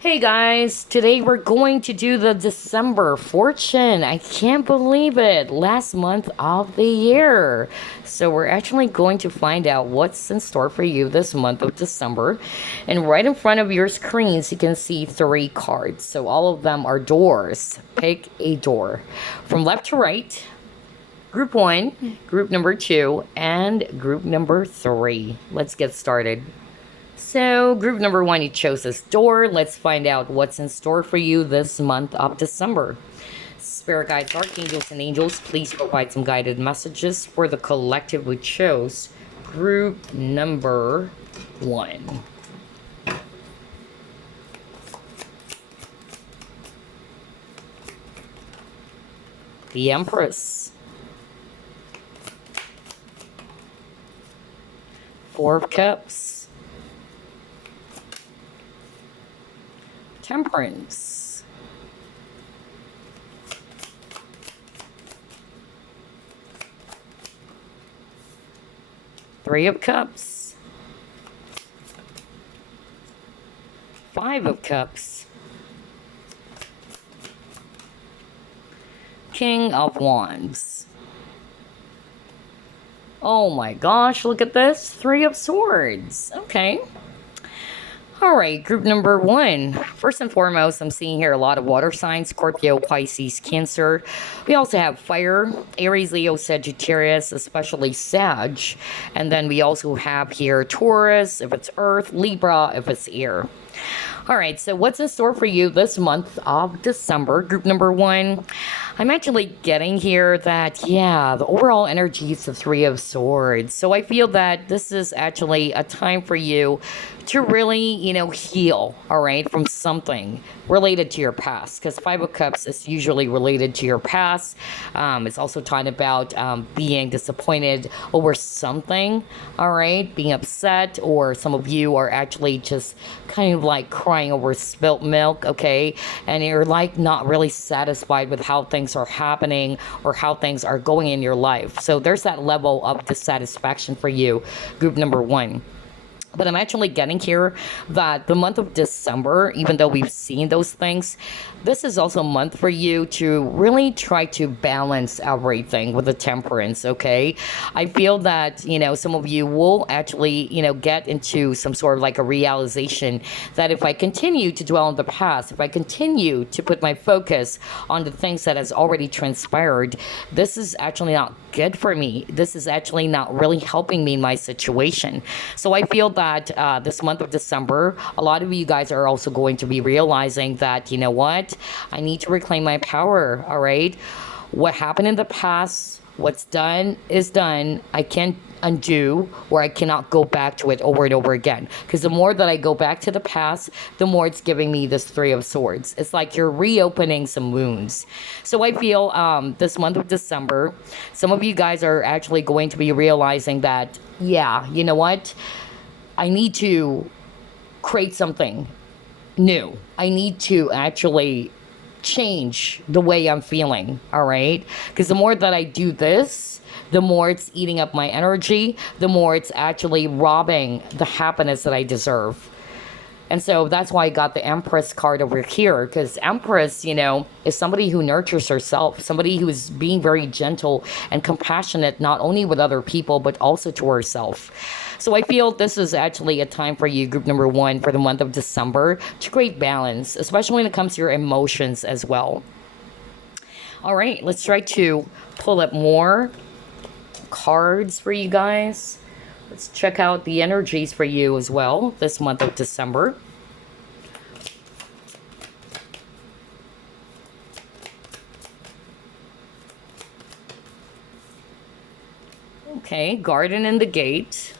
Hey guys, today we're going to do the December fortune. I can't believe it. Last month of the year. So we're actually going to find out what's in store for you this month of December. And right in front of your screens, you can see three cards. So all of them are doors. Pick a door. From left to right, group one, group number two, and group number three. Let's get started. So, group number one, you chose this door. Let's find out what's in store for you this month of December. Spirit guides, archangels, and angels, please provide some guided messages for the collective we chose. Group number one. The Empress. Four of Cups. Temperance. Three of Cups. Five of Cups. King of Wands. Oh my gosh, look at this. Three of Swords. Okay. All right, group number one. First and foremost, I'm seeing here a lot of water signs: Scorpio, Pisces, Cancer. We also have fire: Aries, Leo, Sagittarius, especially Sag. And then we also have here Taurus, if it's earth, Libra, if it's air. All right, so what's in store for you this month of December? Group number one, I'm actually getting here that, yeah, the overall energy is the Three of Swords. So I feel that this is actually a time for you to really, heal, all right, from something related to your past. Because Five of Cups is usually related to your past. It's also talking about being disappointed over something, all right, being upset, or some of you are actually just kind of like crying over spilt milk, okay, and you're like not really satisfied with how things are happening or how things are going in your life. So there's that level of dissatisfaction for you, group number one. But I'm actually getting here that the month of December, even though we've seen those things, this is also a month for you to really try to balance everything with the temperance, okay? I feel that, some of you will actually, get into some sort of like a realization that if I continue to dwell on the past, if I continue to put my focus on the things that has already transpired, this is actually not good for me. This is actually not really helping me in my situation. So I feel that this month of December, a lot of you guys are also going to be realizing that, you know what, I need to reclaim my power, all right? What happened in the past, what's done is done. I can't undo, or I cannot go back to it over and over again. Because the more that I go back to the past, the more it's giving me this Three of Swords. It's like you're reopening some wounds. So I feel this month of December, some of you guys are actually going to be realizing that, yeah, you know what? I need to create something new. I need to actually change the way I'm feeling, all right? Because the more that I do this, the more it's eating up my energy, the more it's actually robbing the happiness that I deserve. And so that's why I got the Empress card over here, because Empress, is somebody who nurtures herself, somebody who is being very gentle and compassionate, not only with other people, but also to herself. So I feel this is actually a time for you, group number one, for the month of December, to create balance, especially when it comes to your emotions as well. All right, let's try to pull up more cards for you guys. Let's check out the energies for you as well this month of December. Okay, Garden in the Gate.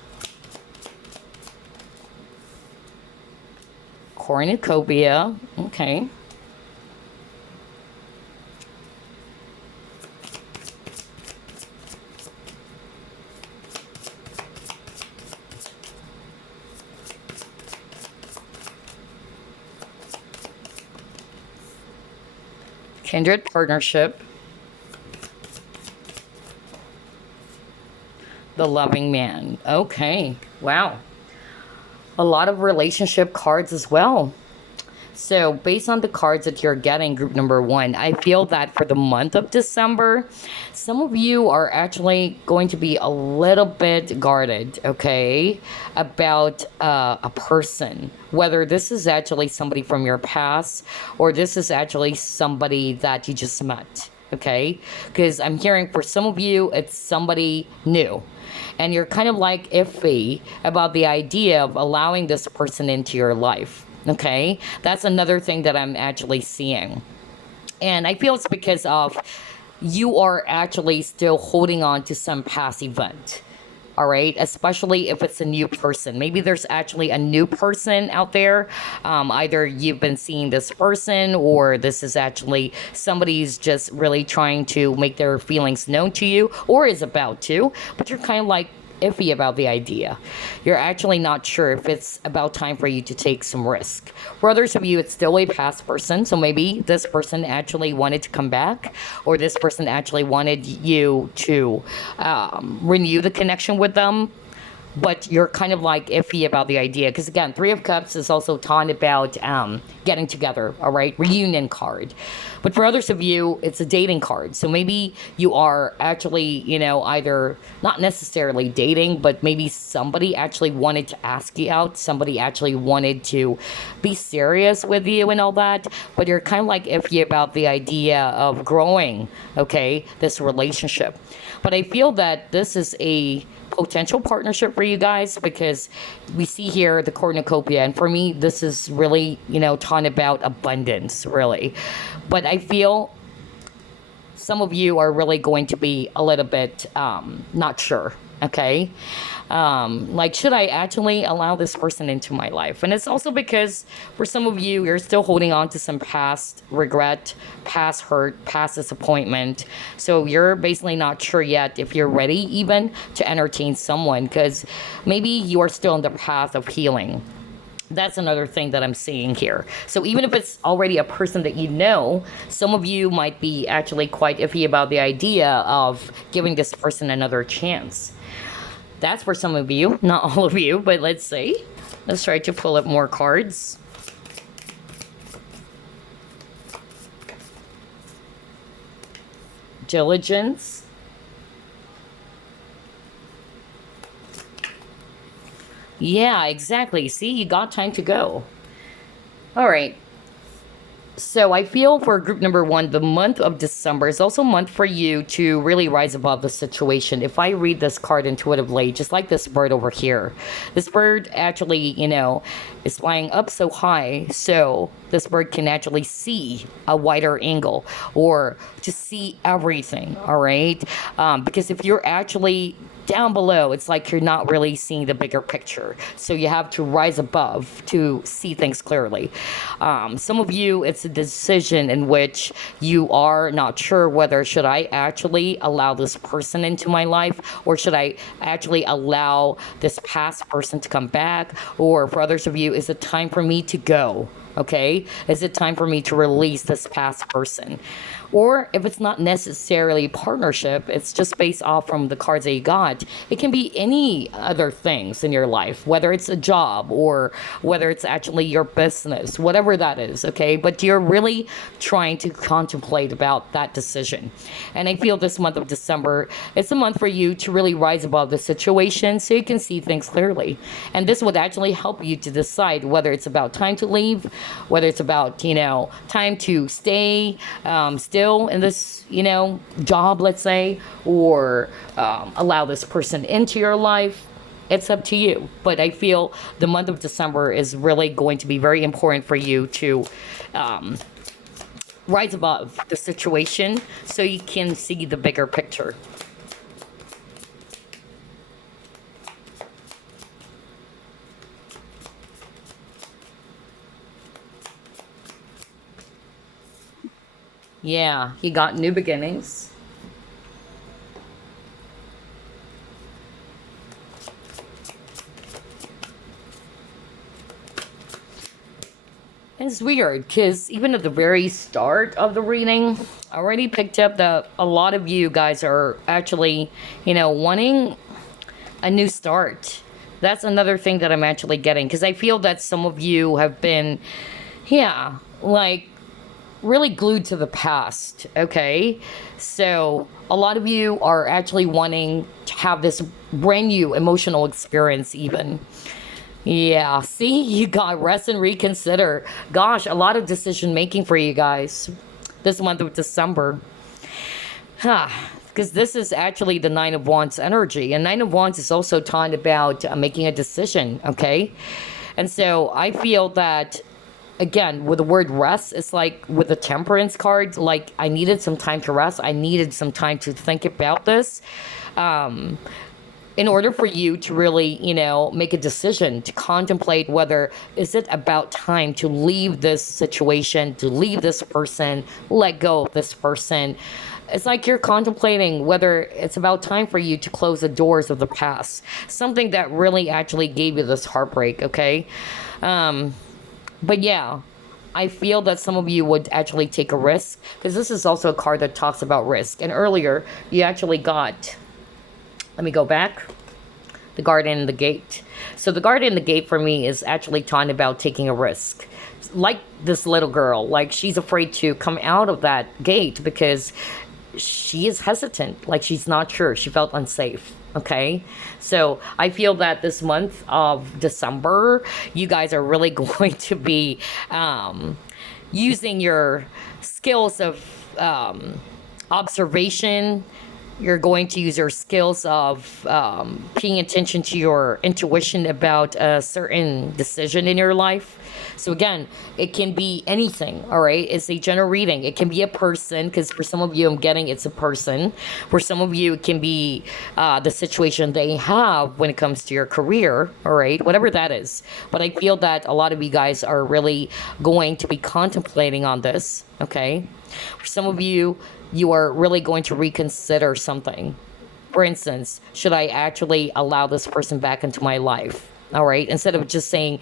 Cornucopia. Okay. Kindred Partnership. The Loving Man. Okay. Wow. A lot of relationship cards as well. So, based on the cards that you're getting, group number one, I feel that for the month of December, some of you are actually going to be a little bit guarded, okay, about a person. Whether this is actually somebody from your past or this is actually somebody that you just met, okay? Because I'm hearing for some of you, it's somebody new. And you're kind of like iffy about the idea of allowing this person into your life. Okay, that's another thing that I'm actually seeing. And I feel it's because of you are actually still holding on to some past event. All right, especially if it's a new person. Maybe there's actually a new person out there. Either you've been seeing this person, or this is actually somebody's just really trying to make their feelings known to you, or is about to, but you're kind of like iffy about the idea. You're actually not sure if it's about time for you to take some risk. For others of you, it's still a past person, so maybe this person actually wanted to come back, or this person actually wanted you to renew the connection with them, but you're kind of like iffy about the idea because again, Three of Cups is also talking about getting together, all right, reunion card. But for others of you, it's a dating card, so maybe you are actually, either not necessarily dating, but maybe somebody actually wanted to ask you out, somebody actually wanted to be serious with you and all that, but you're kind of like iffy about the idea of growing, okay, this relationship. But I feel that this is a potential partnership for you guys because we see here the cornucopia, and for me this is really talking about abundance, really. But I feel some of you are really going to be a little bit not sure, okay, like, should I actually allow this person into my life? And it's also because for some of you, you're still holding on to some past regret, past hurt, past disappointment. So you're basically not sure yet if you're ready even to entertain someone because maybe you are still on the path of healing. That's another thing that I'm seeing here. So even if it's already a person that you know, some of you might be actually quite iffy about the idea of giving this person another chance. That's for some of you, not all of you, but let's see. Let's try to pull up more cards. Diligence. Yeah, exactly. See, you got time to go. All right. So I feel for group number one, the month of December is also a month for you to really rise above the situation. If I read this card intuitively, just like this bird over here, this bird actually, is flying up so high, so this bird can actually see a wider angle or to see everything, all right? Because if you're actually down below, it's like you're not really seeing the bigger picture. So you have to rise above to see things clearly. Some of you, it's a decision in which you are not sure whether should I actually allow this person into my life, or should I actually allow this past person to come back, or for others of you, is it time for me to go? Okay, is it time for me to release this past person? Or if it's not necessarily partnership, it's just based off from the cards that you got. It can be any other things in your life, whether it's a job or whether it's actually your business, whatever that is, okay? But you're really trying to contemplate about that decision. And I feel this month of December, it's a month for you to really rise above the situation so you can see things clearly. And this would actually help you to decide whether it's about time to leave, whether it's about, time to stay still in this, job, let's say, or allow this person into your life. It's up to you. But I feel the month of December is really going to be very important for you to rise above the situation so you can see the bigger picture. Yeah, he got new beginnings. It's weird because even at the very start of the reading, I already picked up that a lot of you guys are actually, wanting a new start. That's another thing that I'm actually getting because I feel that some of you have been Yeah, like really glued to the past, okay? So a lot of you are actually wanting to have this brand new emotional experience, even. Yeah, see, you got rest and reconsider. Gosh, a lot of decision making for you guys this month of December. Huh. Because this is actually the Nine of Wands energy. And Nine of Wands is also talking about making a decision, okay? And so I feel that, again, with the word rest, it's like with the Temperance card, like I needed some time to rest. I needed some time to think about this. Um, in order for you to really, make a decision, to contemplate whether is it about time to leave this situation, to leave this person, let go of this person. It's like you're contemplating whether it's about time for you to close the doors of the past, something that really actually gave you this heartbreak, okay? But yeah, I feel that some of you would actually take a risk, because this is also a card that talks about risk. And earlier, you actually got, let me go back, the Guardian and the Gate. So the Guardian and the Gate for me is actually talking about taking a risk. Like this little girl, like she's afraid to come out of that gate because she is hesitant, like she's not sure, she felt unsafe. Okay, so I feel that this month of December, you guys are really going to be using your skills of observation. You're going to use your skills of paying attention to your intuition about a certain decision in your life. So again, it can be anything, all right? It's a general reading. It can be a person, because for some of you, I'm getting it's a person. For some of you, it can be the situation they have when it comes to your career, all right? Whatever that is. But I feel that a lot of you guys are really going to be contemplating on this, okay? For some of you, you are really going to reconsider something. For instance, should I actually allow this person back into my life? All right, instead of just saying,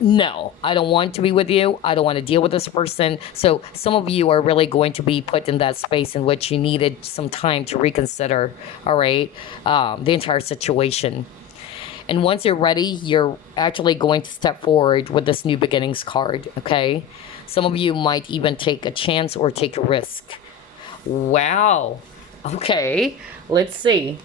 no, I don't want to be with you. I don't want to deal with this person. So some of you are really going to be put in that space in which you needed some time to reconsider, all right, the entire situation. And once you're ready, you're actually going to step forward with this new beginnings card, okay? Some of you might even take a chance or take a risk. Wow. Okay, let's see.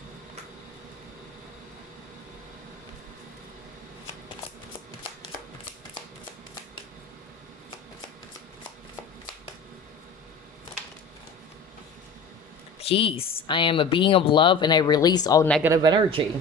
Peace. I am a being of love and I release all negative energy.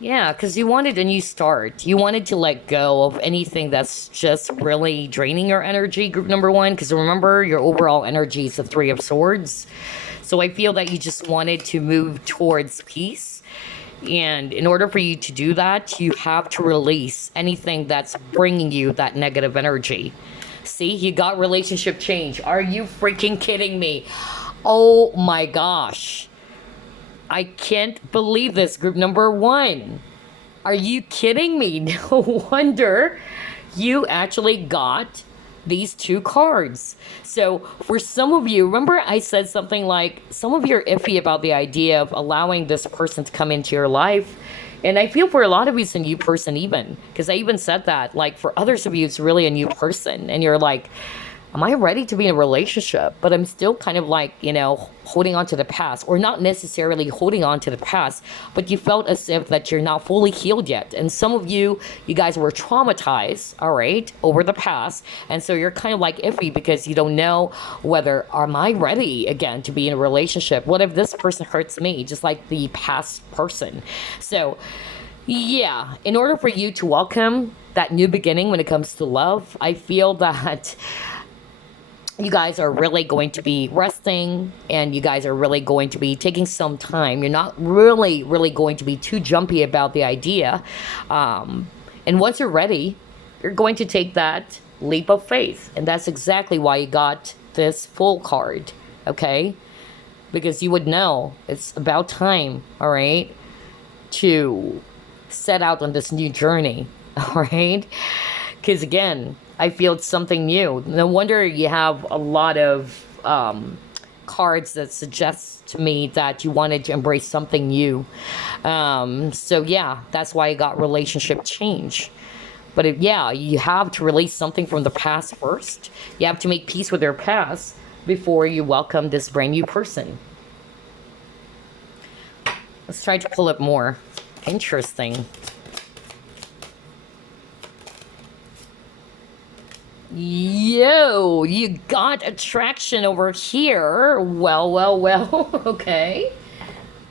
Yeah, because you wanted a new start. You wanted to let go of anything that's just really draining your energy, group number one. Because remember, your overall energy is the Three of Swords. So I feel that you just wanted to move towards peace. And in order for you to do that, you have to release anything that's bringing you that negative energy. See, you got relationship change. Are you freaking kidding me? Oh my gosh. I can't believe this, group number one. Are you kidding me? No wonder you actually got these two cards. So for some of you, remember I said something like, some of you are iffy about the idea of allowing this person to come into your life. And I feel for a lot of you, it's a new person even. Because I even said that, like for others of you, it's really a new person. And you're like, am I ready to be in a relationship? But I'm still kind of like, holding on to the past, or not necessarily holding on to the past, but you felt as if that you're not fully healed yet. And some of you guys were traumatized, all right, over the past. And so you're kind of like iffy because you don't know whether, am I ready again to be in a relationship? What if this person hurts me, just like the past person? So yeah, in order for you to welcome that new beginning when it comes to love, I feel that you guys are really going to be resting, and you guys are really going to be taking some time. You're not really going to be too jumpy about the idea. And once you're ready, you're going to take that leap of faith. And that's exactly why you got this full card, okay? Because you would know it's about time, all right, to set out on this new journey, all right? Because again, I feel it's something new. No wonder you have a lot of cards that suggest to me that you wanted to embrace something new. So yeah, that's why I got relationship change. But yeah, you have to release something from the past first. You have to make peace with your past before you welcome this brand new person. Let's try to pull it more. Interesting. Yo, you got attraction over here. Well, well, well. Okay.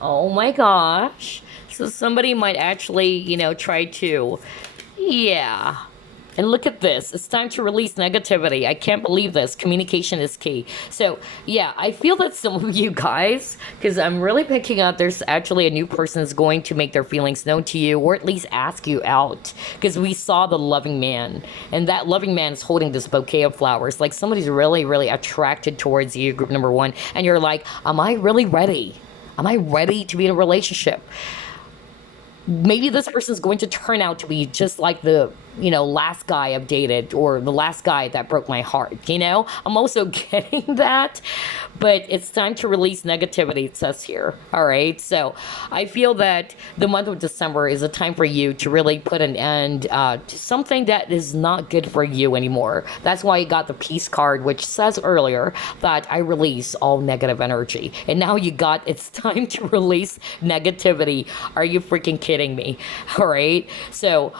Oh my gosh. So somebody might actually, try to. Yeah. And look at this. It's time to release negativity. I can't believe this. Communication is key. So, yeah, I feel that some of you guys, because I'm really picking up there's actually a new person is going to make their feelings known to you or at least ask you out. Because we saw the loving man. And that loving man is holding this bouquet of flowers. Like somebody's really, really attracted towards you, group number one. And you're like, am I really ready? Am I ready to be in a relationship? Maybe this person is going to turn out to be just like the last guy I've dated or the last guy that broke my heart. I'm also getting that, but it's time to release negativity, it says here. All right. So I feel that the month of December is a time for you to really put an end to something that is not good for you anymore. That's why I got the peace card, which says earlier that I release all negative energy. And now you got, it's time to release negativity. Are you freaking kidding me? All right. So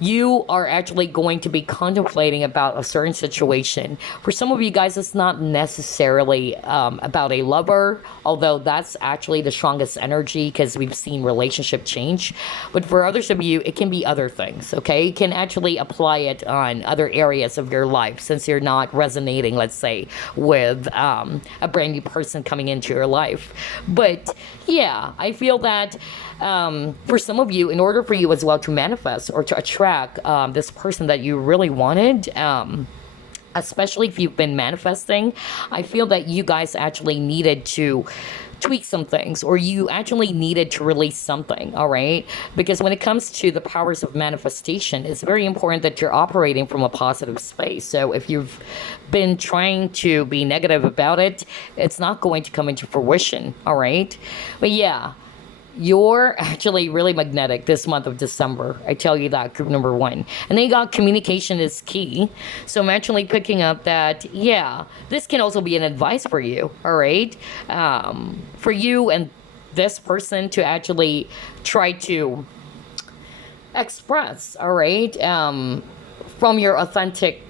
you are actually going to be contemplating about a certain situation. For some of you guys, it's not necessarily about a lover, although that's actually the strongest energy because we've seen relationship change. But for others of you, it can be other things, okay? You can actually apply it on other areas of your life since you're not resonating, let's say, with a brand new person coming into your life. But yeah, I feel that for some of you, in order for you as well to manifest or to attract this person that you really wanted, especially if you've been manifesting, I feel that you guys actually needed to tweak some things or you actually needed to release something, all right? Because when it comes to the powers of manifestation, it's very important that you're operating from a positive space. So if you've been trying to be negative about it, it's not going to come into fruition, all right? But yeah, you're actually really magnetic this month of December. I tell you that, group number one. And then you got communication is key. So I'm actually picking up that, yeah, this can also be an advice for you, all right? For you and this person to actually try to express, all right, from your authentic,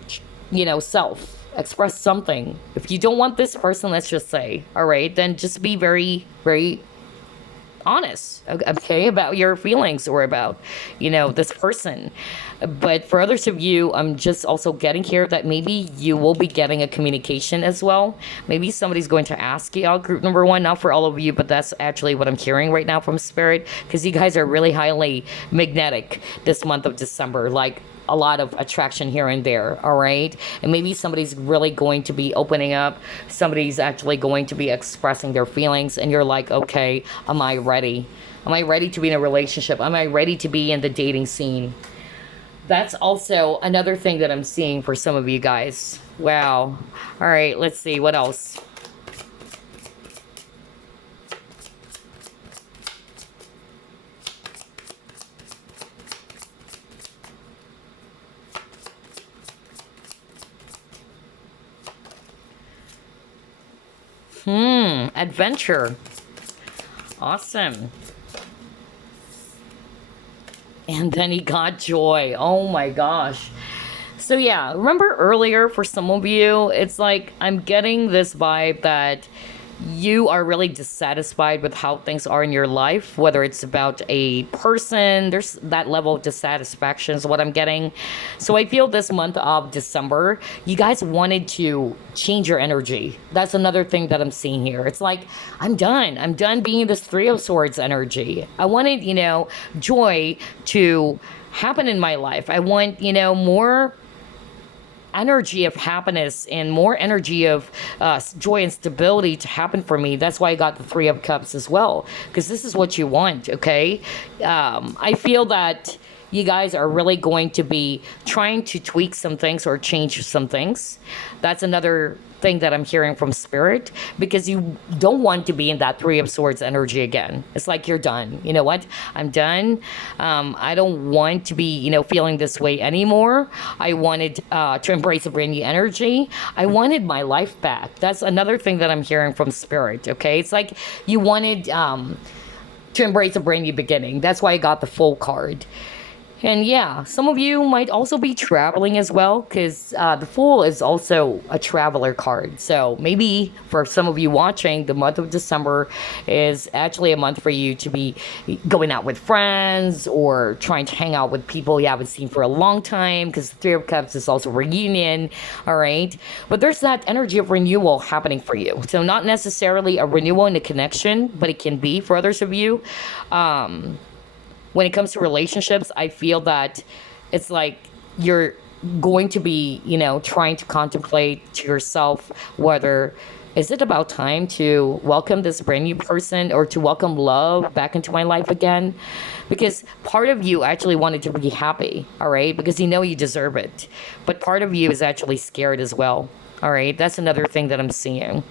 self. Express something. If you don't want this person, let's just say, all right, then just be very, very honest, okay, about your feelings or about this person. But for others of you, I'm just also getting here that maybe you will be getting a communication as well. Maybe somebody's going to ask you out, group number one, not for all of you, but that's actually what I'm hearing right now from spirit, because you guys are really highly magnetic this month of December, like a lot of attraction here and there, all right? And maybe somebody's really going to be opening up, somebody's actually going to be expressing their feelings, and you're like, okay, am I ready? Am I ready to be in a relationship? Am I ready to be in the dating scene? That's also another thing that I'm seeing for some of you guys. Wow. All right, let's see, what else? Adventure. Awesome. And then he got joy. Oh my gosh. So yeah, remember earlier for some of you, it's like I'm getting this vibe that you are really dissatisfied with how things are in your life, whether it's about a person, there's that level of dissatisfaction is what I'm getting. So I feel this month of December, you guys wanted to change your energy. That's another thing that I'm seeing here. It's like, I'm done being this Three of Swords energy. I wanted, joy to happen in my life. I want, more energy of happiness and more energy of joy and stability to happen for me. That's why I got the Three of Cups as well, because this is what you want, okay? I feel that you guys are really going to be trying to tweak some things or change some things. That's another thing that I'm hearing from spirit, because you don't want to be in that three of swords energy again. It's like you're done. You know what? I'm done. I don't want to be, feeling this way anymore. I wanted to embrace a brand new energy. I wanted my life back. That's another thing that I'm hearing from spirit. Okay, it's like you wanted to embrace a brand new beginning. That's why I got the full card. And yeah, some of you might also be traveling as well, because the Fool is also a traveler card. So maybe for some of you watching, the month of December is actually a month for you to be going out with friends or trying to hang out with people you haven't seen for a long time, because the Three of Cups is also reunion, all right? But there's that energy of renewal happening for you. So not necessarily a renewal in a connection, but it can be for others of you. When it comes to relationships, I feel that it's like you're going to be, trying to contemplate to yourself whether is it about time to welcome this brand new person or to welcome love back into my life again? Because part of you actually wanted to be happy, all right? Because you deserve it. But part of you is actually scared as well, all right? That's another thing that I'm seeing.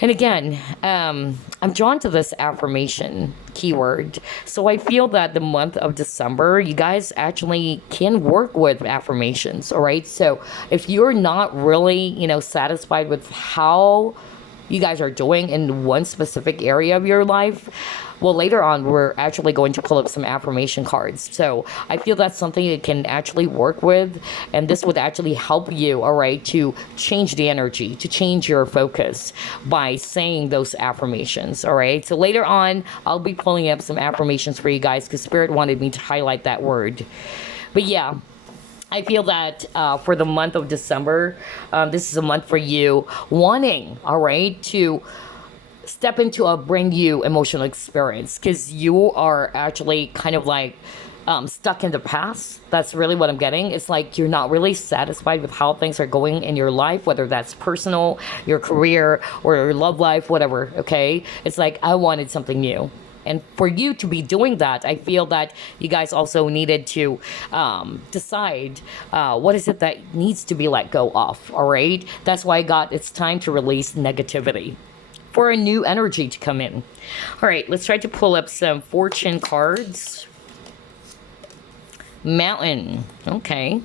And again, I'm drawn to this affirmation keyword. So I feel that the month of December, you guys actually can work with affirmations, all right? So if you're not really, satisfied with how you guys are doing in one specific area of your life, well, later on, we're actually going to pull up some affirmation cards. So I feel that's something you can actually work with. And this would actually help you, all right, to change the energy, to change your focus by saying those affirmations, all right? So later on, I'll be pulling up some affirmations for you guys because Spirit wanted me to highlight that word. But yeah, I feel that for the month of December, this is a month for you wanting, all right, to step into a brand new emotional experience, because you are actually kind of like stuck in the past. That's really what I'm getting. It's like you're not really satisfied with how things are going in your life, whether that's personal, your career, or your love life, whatever, okay? It's like I wanted something new. And for you to be doing that, I feel that you guys also needed to decide what is it that needs to be let go of, all right? That's why I got it's time to release negativity for a new energy to come in. All right, let's try to pull up some fortune cards. Mountain, okay.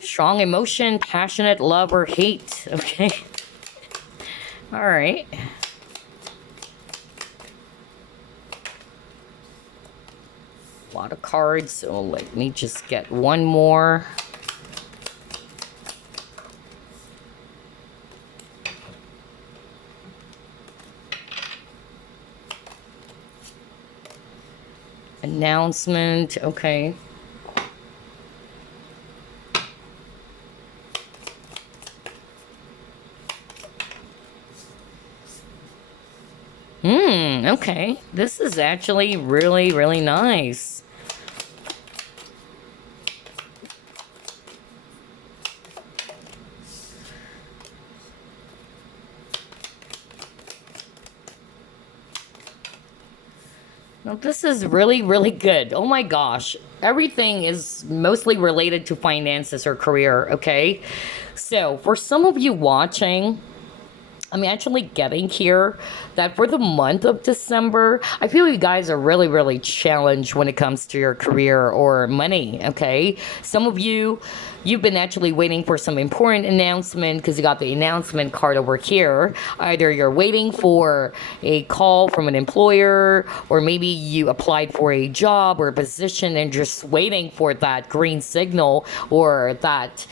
Strong emotion, passionate love or hate, okay. All right. A lot of cards, so let me just get one more. Announcement, okay. Okay. This is actually really, really nice. Now, this is really, really good. Oh my gosh. Everything is mostly related to finances or career, okay? So, for some of you watching, I'm actually getting here that for the month of December, I feel you guys are really, really challenged when it comes to your career or money, okay? Some of you, you've been actually waiting for some important announcement because you got the announcement card over here. Either you're waiting for a call from an employer, or maybe you applied for a job or a position and just waiting for that green signal or that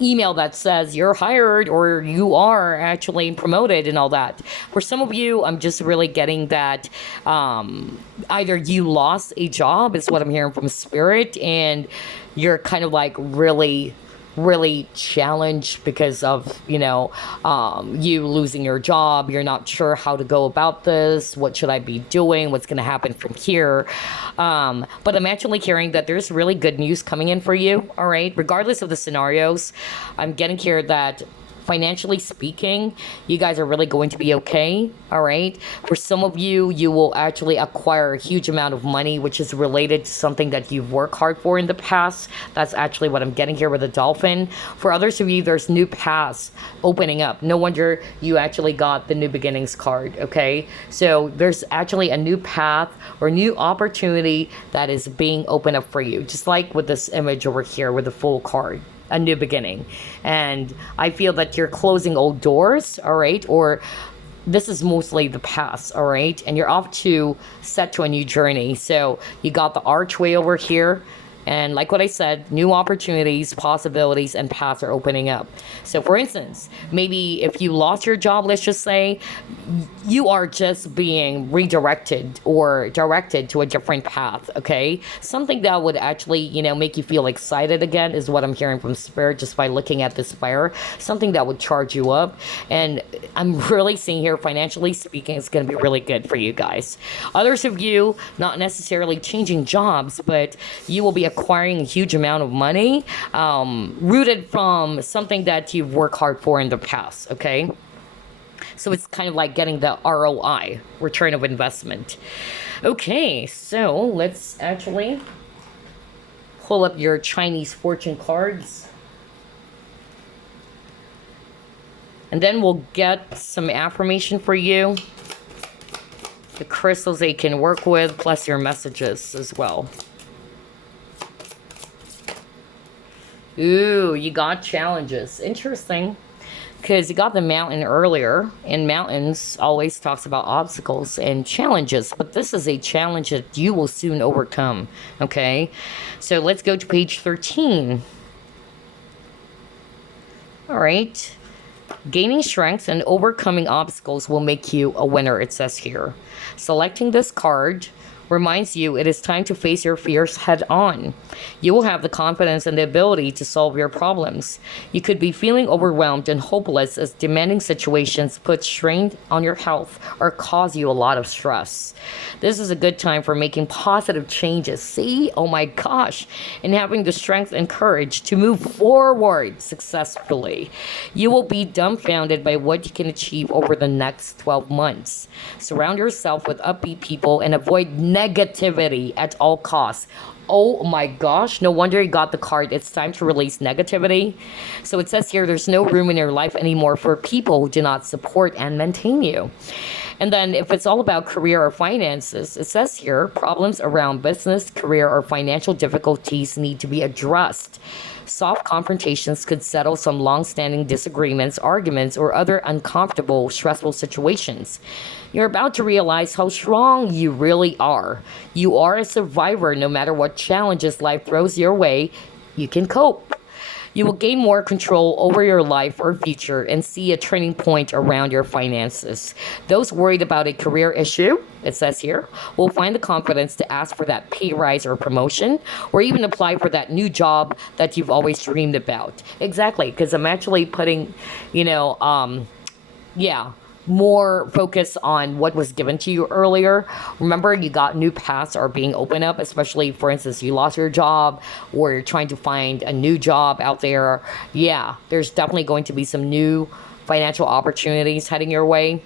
email that says you're hired or you are actually promoted and all that. For some of you, I'm just really getting that either you lost a job, is what I'm hearing from Spirit, and you're kind of like really challenged because of you losing your job. You're not sure how to go about this. What should I be doing? What's going to happen from here? But I'm actually hearing that there's really good news coming in for you, all right? Regardless of the scenarios, I'm getting here that financially speaking, you guys are really going to be okay. All right. For some of you, you will actually acquire a huge amount of money, which is related to something that you've worked hard for in the past. That's actually what I'm getting here with the dolphin. For others of you, there's new paths opening up. No wonder you actually got the new beginnings card. Okay. So there's actually a new path or new opportunity that is being opened up for you, just like with this image over here with the full card, a new beginning. And I feel that you're closing old doors, all right, or this is mostly the past, all right, and you're off to set to a new journey. So you got the archway over here, and like what I said, new opportunities, possibilities, and paths are opening up. So for instance, maybe if you lost your job, let's just say, you are just being redirected or directed to a different path, okay? Something that would actually, make you feel excited again is what I'm hearing from Spirit just by looking at this fire. Something that would charge you up. And I'm really seeing here, financially speaking, it's going to be really good for you guys. Others of you, not necessarily changing jobs, but you will be acquiring a huge amount of money rooted from something that you've worked hard for in the past, okay? So it's kind of like getting the ROI, return of investment. Okay, so let's actually pull up your Chinese fortune cards. And then we'll get some affirmation for you. The crystals they can work with, plus your messages as well. Ooh, you got challenges. Interesting. Because you got the mountain earlier, and mountains always talks about obstacles and challenges, but this is a challenge that you will soon overcome, okay? So let's go to page 13. All right. Gaining strength and overcoming obstacles will make you a winner, it says here. Selecting this card reminds you it is time to face your fears head on. You will have the confidence and the ability to solve your problems. You could be feeling overwhelmed and hopeless as demanding situations put strain on your health or cause you a lot of stress. This is a good time for making positive changes. See? Oh my gosh. And having the strength and courage to move forward successfully. You will be dumbfounded by what you can achieve over the next 12 months. Surround yourself with upbeat people and avoid negativity at all costs. Oh my gosh, no wonder you got the card. It's time to release negativity. So it says here there's no room in your life anymore for people who do not support and maintain you. And then if it's all about career or finances, it says here problems around business, career, or financial difficulties need to be addressed. Soft confrontations could settle some long-standing disagreements, arguments, or other uncomfortable, stressful situations. You're about to realize how strong you really are. You are a survivor no matter what challenges life throws your way. You can cope. You will gain more control over your life or future and see a turning point around your finances. Those worried about a career issue, it says here, will find the confidence to ask for that pay rise or promotion, or even apply for that new job that you've always dreamed about. Exactly, because I'm actually putting, more focus on what was given to you earlier. Remember, you got new paths are being opened up, especially, for instance, you lost your job or you're trying to find a new job out there. Yeah, there's definitely going to be some new financial opportunities heading your way.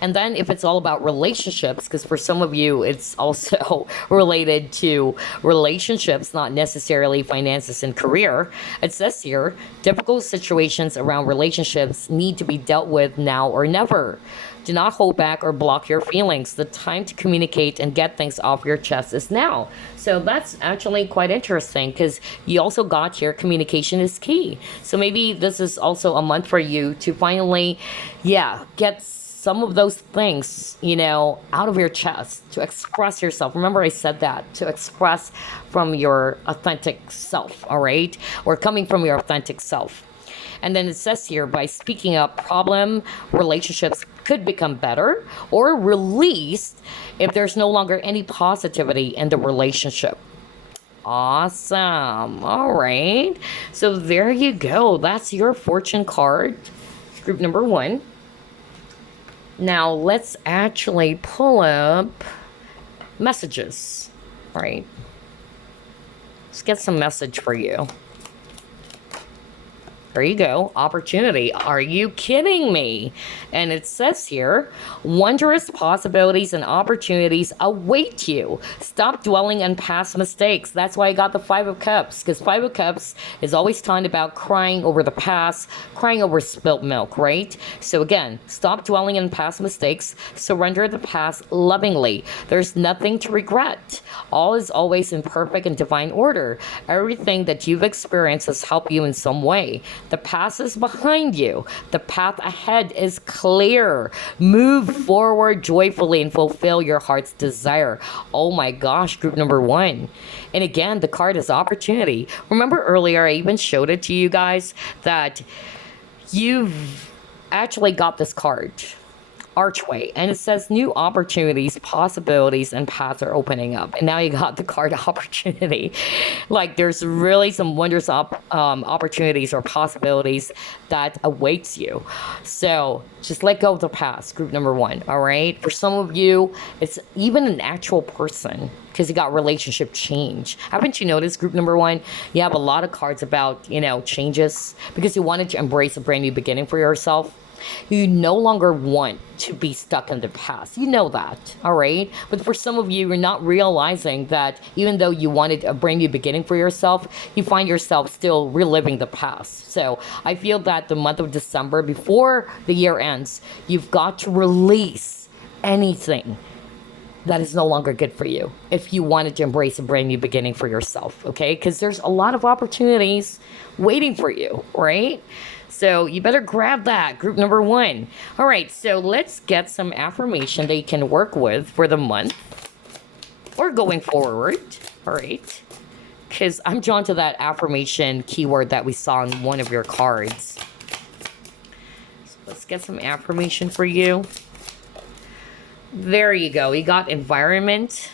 And then if it's all about relationships, because for some of you, it's also related to relationships, not necessarily finances and career. It says here, difficult situations around relationships need to be dealt with now or never. Do not hold back or block your feelings. The time to communicate and get things off your chest is now. So that's actually quite interesting because you also got here communication is key. So maybe this is also a month for you to finally, get some of those things, out of your chest, to express yourself. Remember I said that, to express from your authentic self, all right? Or coming from your authentic self. And then it says here, by speaking up, relationships could become better or released if there's no longer any positivity in the relationship. Awesome. All right. So there you go. That's your fortune card, group number 1. Now let's actually pull up messages. All right. Let's get some message for you. There you go. Opportunity. Are you kidding me? And it says here, wondrous possibilities and opportunities await you. Stop dwelling on past mistakes. That's why I got the Five of Cups, because Five of Cups is always talking about crying over the past, crying over spilt milk, right? So again, stop dwelling on past mistakes. Surrender the past lovingly. There's nothing to regret. All is always in perfect and divine order. Everything that you've experienced has helped you in some way. The past is behind you. The path ahead is clear. Move forward joyfully and fulfill your heart's desire. Oh my gosh, group number 1. And again, the card is opportunity. Remember earlier, I even showed it to you guys that you've actually got this card. Archway, and it says new opportunities, possibilities, and paths are opening up. And now you got the card opportunity. Like there's really some wondrous opportunities or possibilities that awaits you. So just let go of the past, group number 1. All right. For some of you, it's even an actual person, because you got relationship change. Haven't you noticed, group number 1? You have a lot of cards about, changes, because you wanted to embrace a brand new beginning for yourself. You no longer want to be stuck in the past. You know that, all right? But for some of you, you're not realizing that even though you wanted a brand new beginning for yourself, you find yourself still reliving the past. So I feel that the month of December, before the year ends, you've got to release anything that is no longer good for you if you wanted to embrace a brand new beginning for yourself, okay? Because there's a lot of opportunities waiting for you, right? So you better grab that, group number 1. All right, so let's get some affirmation that you can work with for the month or going forward, all right? Because I'm drawn to that affirmation keyword that we saw on one of your cards. So let's get some affirmation for you. There you go. You got environment.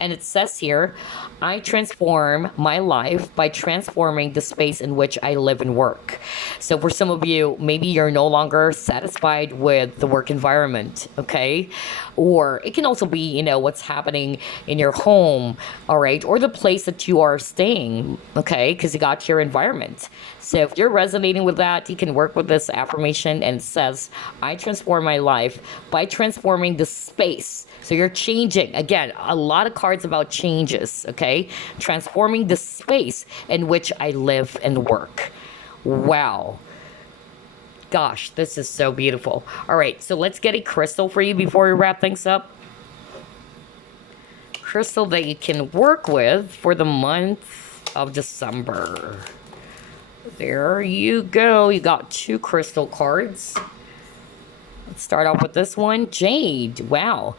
And it says here, I transform my life by transforming the space in which I live and work. So for some of you, maybe you're no longer satisfied with the work environment, okay? Or it can also be, what's happening in your home, all right? Or the place that you are staying, okay? Because you got your environment. So if you're resonating with that, you can work with this affirmation, and it says, I transform my life by transforming the space. So you're changing. Again, a lot of cards about changes, okay? Transforming the space in which I live and work. Wow. Gosh, this is so beautiful. All right, so let's get a crystal for you before we wrap things up. Crystal that you can work with for the month of December. There you go. You got 2 crystal cards. Let's start off with this one. Jade. Wow.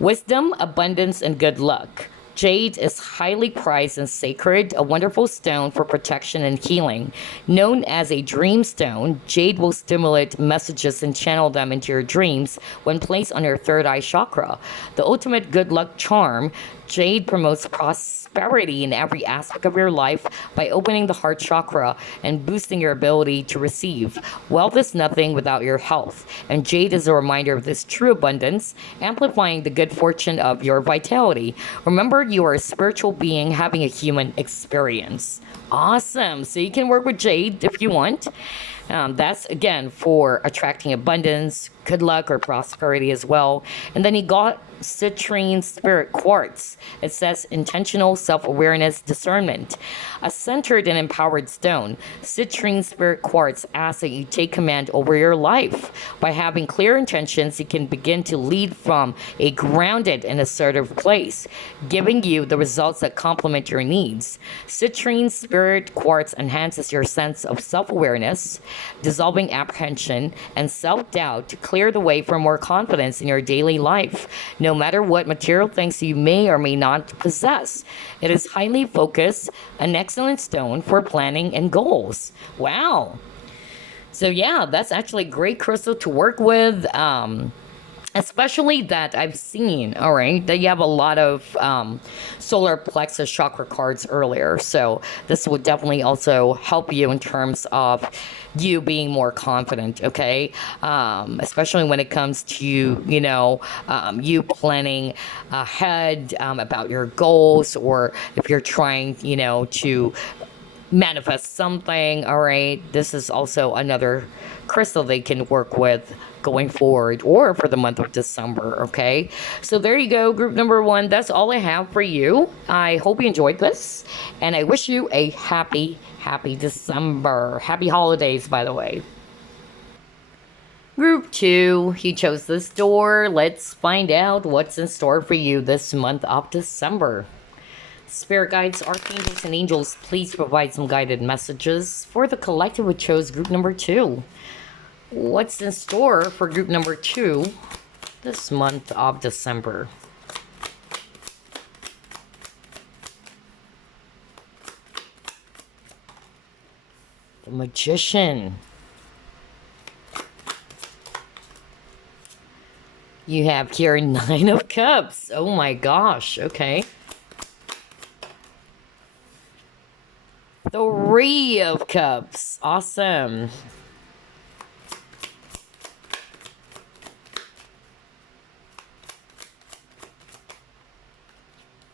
Wisdom, abundance, and good luck. Jade is highly prized and sacred, a wonderful stone for protection and healing. Known as a dream stone, jade will stimulate messages and channel them into your dreams when placed on your third eye chakra. The ultimate good luck charm, jade promotes prosperity in every aspect of your life by opening the heart chakra and boosting your ability to receive. Wealth is nothing without your health, and jade is a reminder of this true abundance, amplifying the good fortune of your vitality. Remember, you are a spiritual being having a human experience. Awesome. So you can work with jade if you want. That's, again, for attracting abundance, good luck, or prosperity as well. And then you got citrine spirit quartz. It says intentional self-awareness discernment. A centered and empowered stone, citrine spirit quartz asks that you take command over your life. By having clear intentions, you can begin to lead from a grounded and assertive place, giving you the results that complement your needs. Citrine spirit quartz enhances your sense of self-awareness, dissolving apprehension and self-doubt to clear the way for more confidence in your daily life, no matter what material things you may or may not possess. It is highly focused, an excellent stone for planning and goals. Wow. So yeah, that's actually a great crystal to work with. Especially that I've seen, all right, that you have a lot of solar plexus chakra cards earlier. So this would definitely also help you in terms of you being more confident, okay? Especially when it comes to, you planning ahead about your goals, or if you're trying, to manifest something. All right, this is also another crystal they can work with going forward or for the month of December. Okay, so there you go, group number one. That's all I have for you. I hope you enjoyed this, and I wish you a happy December. Happy holidays, by the way. Group two, he chose this door. Let's find out what's in store for you this month of December. Spirit guides, archangels, and angels, please provide some guided messages for the collective who chose group number two. What's in store for group number two this month of December? The Magician. You have here Nine of Cups. Oh my gosh. Okay. Three of Cups. Awesome.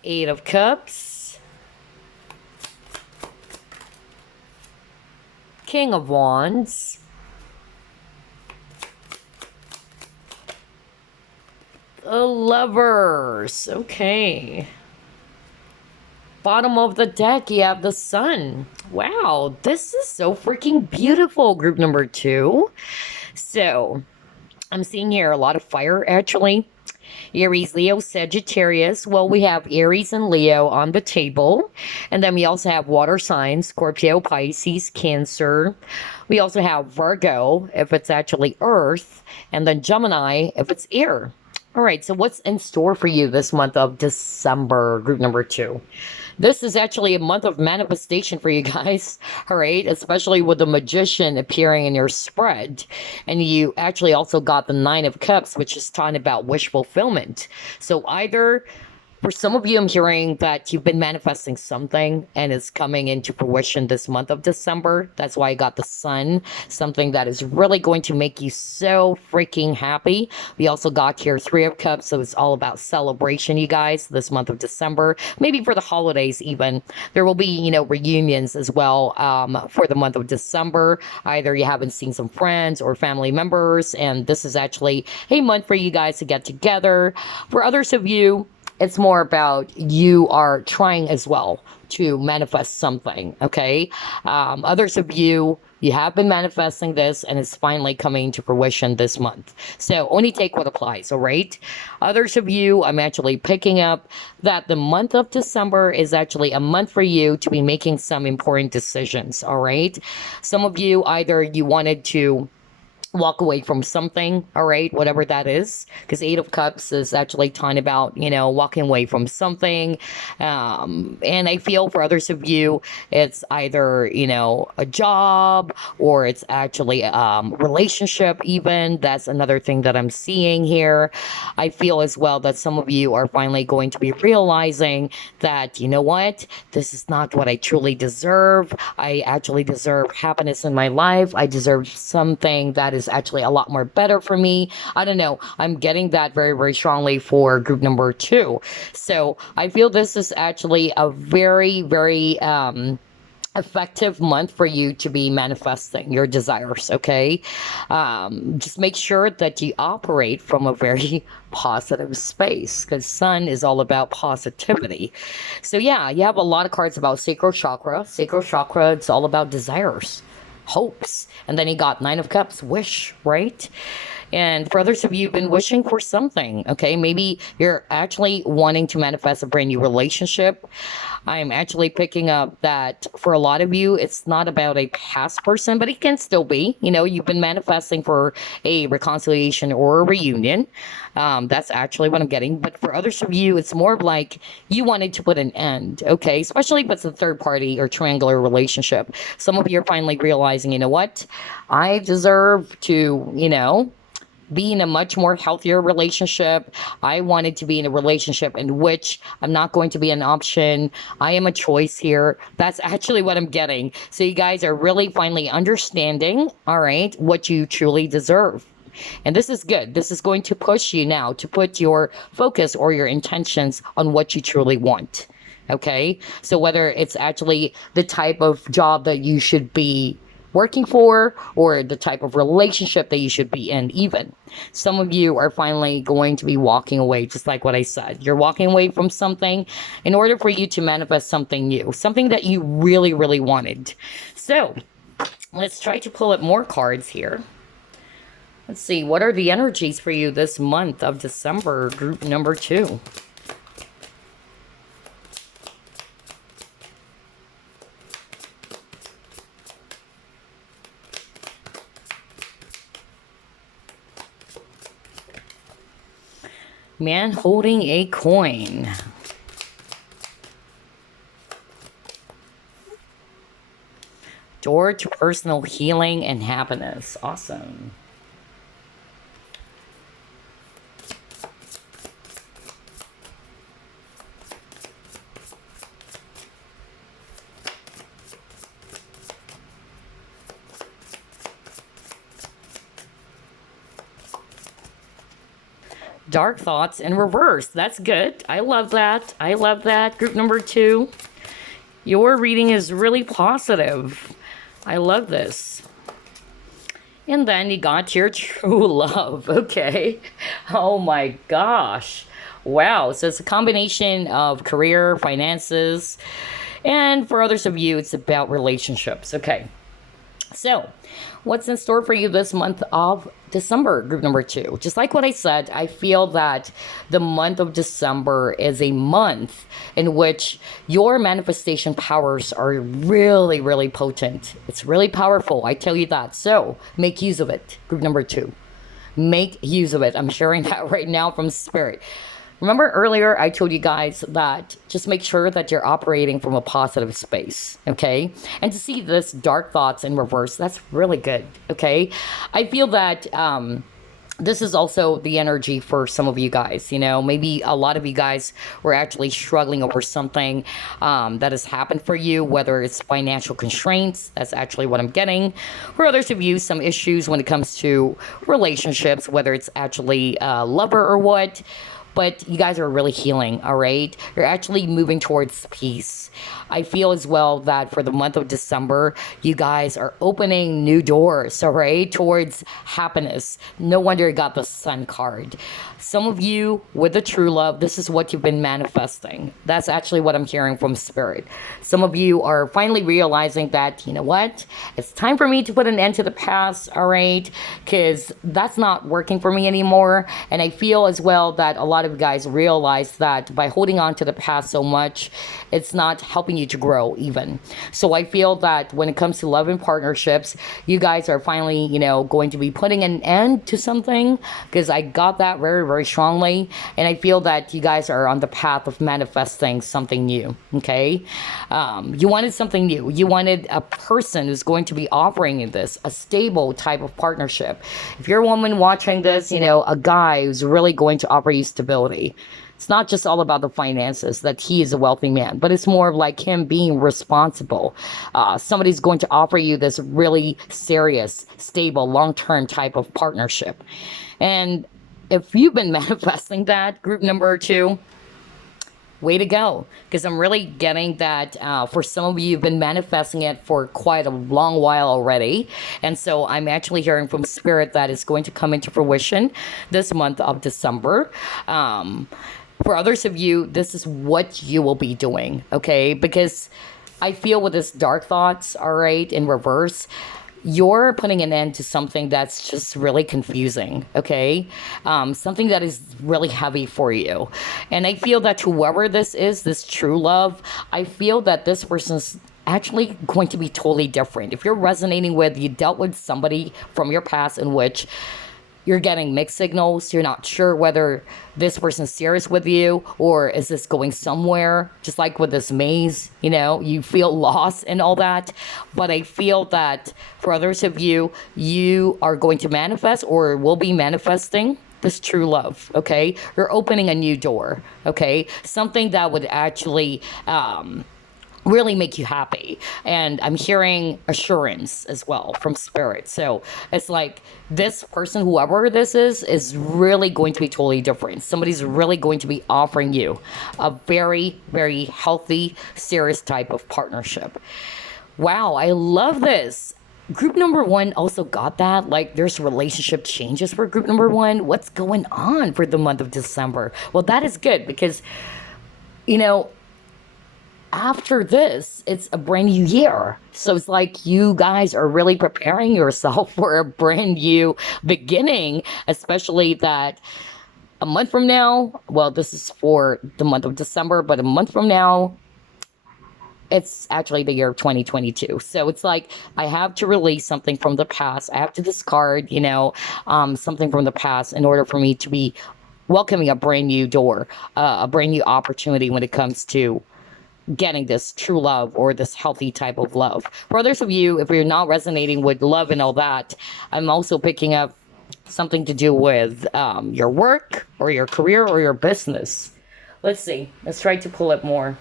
Eight of Cups. King of Wands. The Lovers. Okay. Bottom of the deck, you have the Sun. Wow, this is so freaking beautiful, group number two. So, I'm seeing here a lot of fire, actually. Aries, Leo, Sagittarius. Well, we have Aries and Leo on the table. And then we also have water signs, Scorpio, Pisces, Cancer. We also have Virgo, if it's actually Earth. And then Gemini, if it's air. All right, so what's in store for you this month of December, group number two? This is actually a month of manifestation for you guys, all right? Especially with the Magician appearing in your spread. And you actually also got the Nine of Cups, which is talking about wish fulfillment. So either... For some of you, I'm hearing that you've been manifesting something and it's coming into fruition this month of December. That's why I got the Sun, something that is really going to make you so freaking happy. We also got here Three of Cups, so it's all about celebration, you guys, this month of December. Maybe for the holidays even. There will be, reunions as well for the month of December. Either you haven't seen some friends or family members, and this is actually a month for you guys to get together. For others of you, it's more about you are trying as well to manifest something, okay? Others of you, you have been manifesting this and it's finally coming to fruition this month. So only take what applies, all right? Others of you, I'm actually picking up that the month of December is actually a month for you to be making some important decisions, all right? Some of you, either you wanted to walk away from something, all right, whatever that is, because Eight of Cups is actually talking about, walking away from something. And I feel for others of you, it's either, a job or it's actually relationship even. That's another thing that I'm seeing here. I feel as well that some of you are finally going to be realizing that, you know what, this is not what I truly deserve. I actually deserve happiness in my life. I deserve something that is actually a lot more better for me. I don't know. I'm getting that very, very strongly for group number two. So I feel this is actually a very, very effective month for you to be manifesting your desires, okay? Just make sure that you operate from a very positive space, because Sun is all about positivity. So yeah, you have a lot of cards about sacral chakra. Sacral chakra, it's all about desires, hopes. And then you got Nine of Cups, wish, right? And for others of you, you've been wishing for something, okay? Maybe you're actually wanting to manifest a brand new relationship. I'm actually picking up that for a lot of you, it's not about a past person, but it can still be. You've been manifesting for a reconciliation or a reunion. That's actually what I'm getting. But for others of you, it's more of like you wanted to put an end, okay? Especially if it's a third party or triangular relationship. Some of you are finally realizing, you know what? I deserve to, be in a much more healthier relationship. I wanted to be in a relationship in which I'm not going to be an option. I am a choice here. That's actually what I'm getting. So you guys are really finally understanding, all right, what you truly deserve. And this is good. This is going to push you now to put your focus or your intentions on what you truly want. Okay. So whether it's actually the type of job that you should be working for or the type of relationship that you should be in, even some of you are finally going to be walking away, just like what I said. You're walking away from something in order for you to manifest something new, something that you really, really wanted. So let's try to pull up more cards here. Let's see, what are the energies for you this month of December, group number 2? Man holding a coin. Door to personal healing and happiness. Awesome. Dark thoughts in reverse. That's good. I love that. I love that. Group number 2. Your reading is really positive. I love this. And then you got your true love. Okay. Oh my gosh. Wow. So it's a combination of career, finances, and for others of you, it's about relationships. Okay. So, what's in store for you this month of December, group number 2? Just like what I said, I feel that the month of December is a month in which your manifestation powers are really, really potent. It's really powerful, I tell you that. So, make use of it, group number 2. Make use of it. I'm sharing that right now from Spirit. Remember earlier I told you guys that just make sure that you're operating from a positive space, okay? And to see this dark thoughts in reverse, that's really good, okay? I feel that this is also the energy for some of you guys, you know? Maybe a lot of you guys were actually struggling over something that has happened for you, whether it's financial constraints, that's actually what I'm getting. For others of you, some issues when it comes to relationships, whether it's actually a lover or what. But you guys are really healing, all right? You're actually moving towards peace. I feel as well that for the month of December, you guys are opening new doors, all right, towards happiness. No wonder you got the Sun card. Some of you with the true love, this is what you've been manifesting. That's actually what I'm hearing from Spirit. Some of you are finally realizing that, you know what? It's time for me to put an end to the past, all right? Because that's not working for me anymore. And I feel as well that a lot of guys realize that by holding on to the past so much, it's not helping you to grow even. So I feel that when it comes to love and partnerships, you guys are finally, you know, going to be putting an end to something, because I got that very, very strongly. And I feel that you guys are on the path of manifesting something new, okay? You wanted something new. You wanted a person who's going to be offering you this, a stable type of partnership. If you're a woman watching this, you know, a guy who's really going to offer you stability. It's not just all about the finances, that he is a wealthy man, but it's more of like him being responsible. Somebody's going to offer you this really serious, stable, long-term type of partnership. And if you've been manifesting that, group number 2, way to go. Because I'm really getting that for some of you, you've been manifesting it for quite a long while already. And so I'm actually hearing from Spirit that it's going to come into fruition this month of December. For others of you, this is what you will be doing, okay? Because I feel with this dark thoughts, all right, in reverse, you're putting an end to something that's just really confusing, okay? Something that is really heavy for you. And I feel that whoever this is, this true love, I feel that this person's actually going to be totally different. If you're resonating with, you dealt with somebody from your past in which you're getting mixed signals. You're not sure whether this person's serious with you or is this going somewhere. Just like with this maze, you know, you feel lost and all that. But I feel that for others of you, you are going to manifest or will be manifesting this true love, okay? You're opening a new door, okay? Something that would actually really make you happy. And I'm hearing assurance as well from spirit. So it's like this person, whoever this is really going to be totally different. Somebody's really going to be offering you a very, very healthy, serious type of partnership. Wow, I love this. Group number one also got that. Like, there's relationship changes for group number one. What's going on for the month of December? Well, that is good because, you know, after this, it's a brand new year. So it's like you guys are really preparing yourself for a brand new beginning, especially that a month from now, well, this is for the month of December, but a month from now, it's actually the year of 2022. So it's like I have to release something from the past. I have to discard, something from the past in order for me to be welcoming a brand new door, a brand new opportunity when it comes to getting this true love or this healthy type of love. For others of you, if you're not resonating with love and all that, I'm also picking up something to do with your work or your career or your business. Let's see. Let's try to pull up more.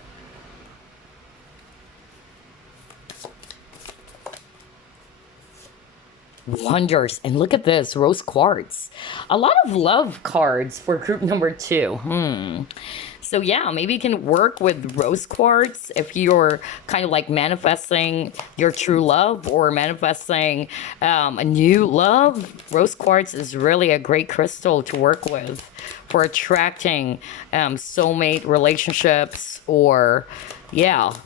Wonders. And look at this, rose quartz. A lot of love cards for group number two. So yeah, maybe you can work with rose quartz if you're kind of like manifesting your true love or manifesting a new love. Rose quartz is really a great crystal to work with for attracting soulmate relationships or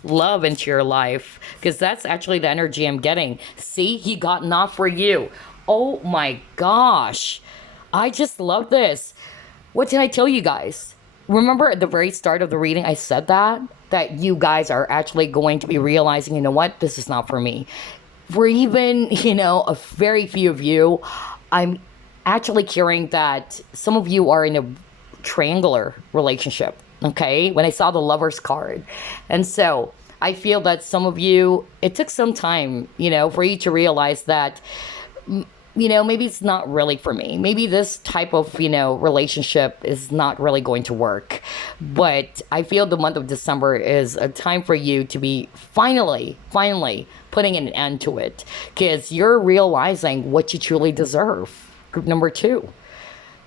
love into your life, because that's actually the energy I'm getting. See, he got not for you. Oh my gosh, I just love this. What did I tell you guys? Remember at the very start of the reading, I said that you guys are actually going to be realizing, you know what, this is not for me. For even, a very few of you, I'm actually hearing that some of you are in a triangular relationship. Okay, when I saw the Lover's card. And so I feel that some of you, it took some time, for you to realize that, maybe it's not really for me. Maybe this type of, relationship is not really going to work. But I feel the month of December is a time for you to be finally putting an end to it, because you're realizing what you truly deserve. Group number two.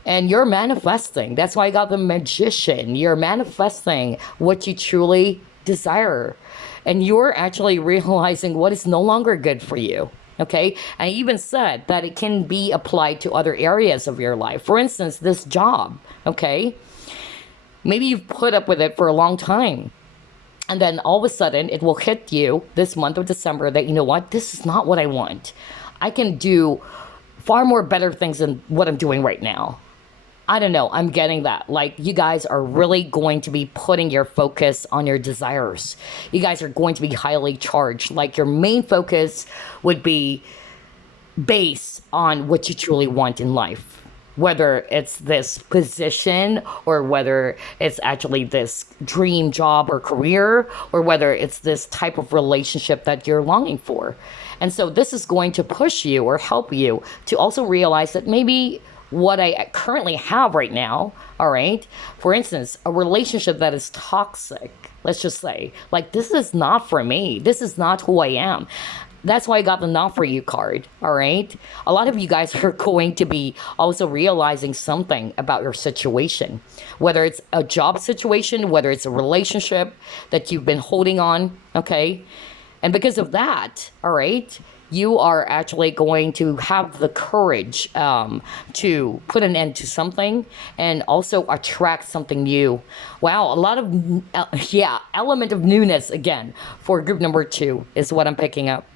And you're manifesting. That's why I got the Magician. You're manifesting what you truly desire. And you're actually realizing what is no longer good for you. Okay? And I even said that it can be applied to other areas of your life. For instance, this job. Okay? Maybe you've put up with it for a long time. And then all of a sudden, it will hit you this month of December that, you know what? This is not what I want. I can do far more better things than what I'm doing right now. I don't know. I'm getting that. Like, you guys are really going to be putting your focus on your desires. You guys are going to be highly charged. Like, your main focus would be based on what you truly want in life. Whether it's this position or whether it's actually this dream job or career, or whether it's this type of relationship that you're longing for. And so this is going to push you or help you to also realize that maybe what I currently have right now, all right, for instance, a relationship that is toxic, let's just say, like, this is not for me. This is not who I am. That's why I got the not for you card, all right? A lot of you guys are going to be also realizing something about your situation, whether it's a job situation, whether it's a relationship that you've been holding on, okay? And because of that, all right, you are actually going to have the courage to put an end to something and also attract something new. Wow, a lot of, element of newness again for group number two is what I'm picking up.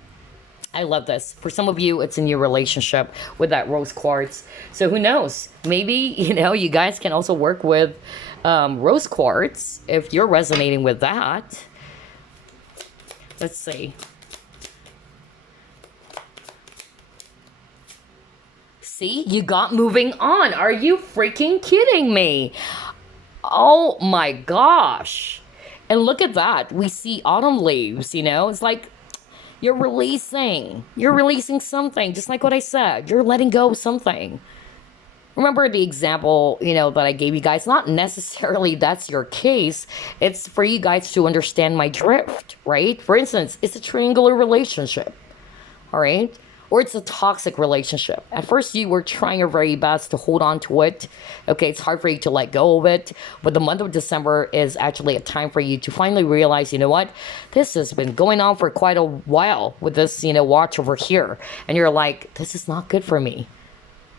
I love this. For some of you, it's a new relationship with that rose quartz. So who knows? Maybe, you guys can also work with rose quartz if you're resonating with that. Let's see. See, you got moving on. Are you freaking kidding me? Oh my gosh. And look at that. We see autumn leaves, It's like you're releasing something. Just like what I said. You're letting go of something. remember the example, that I gave you guys. Not necessarily that's your case. It's for you guys to understand my drift, right? For instance, it's a triangular relationship, all right? Or it's a toxic relationship. At first, you were trying your very best to hold on to it. Okay, it's hard for you to let go of it. But the month of December is actually a time for you to finally realize, you know what? This has been going on for quite a while with this, watch over here. And you're like, this is not good for me.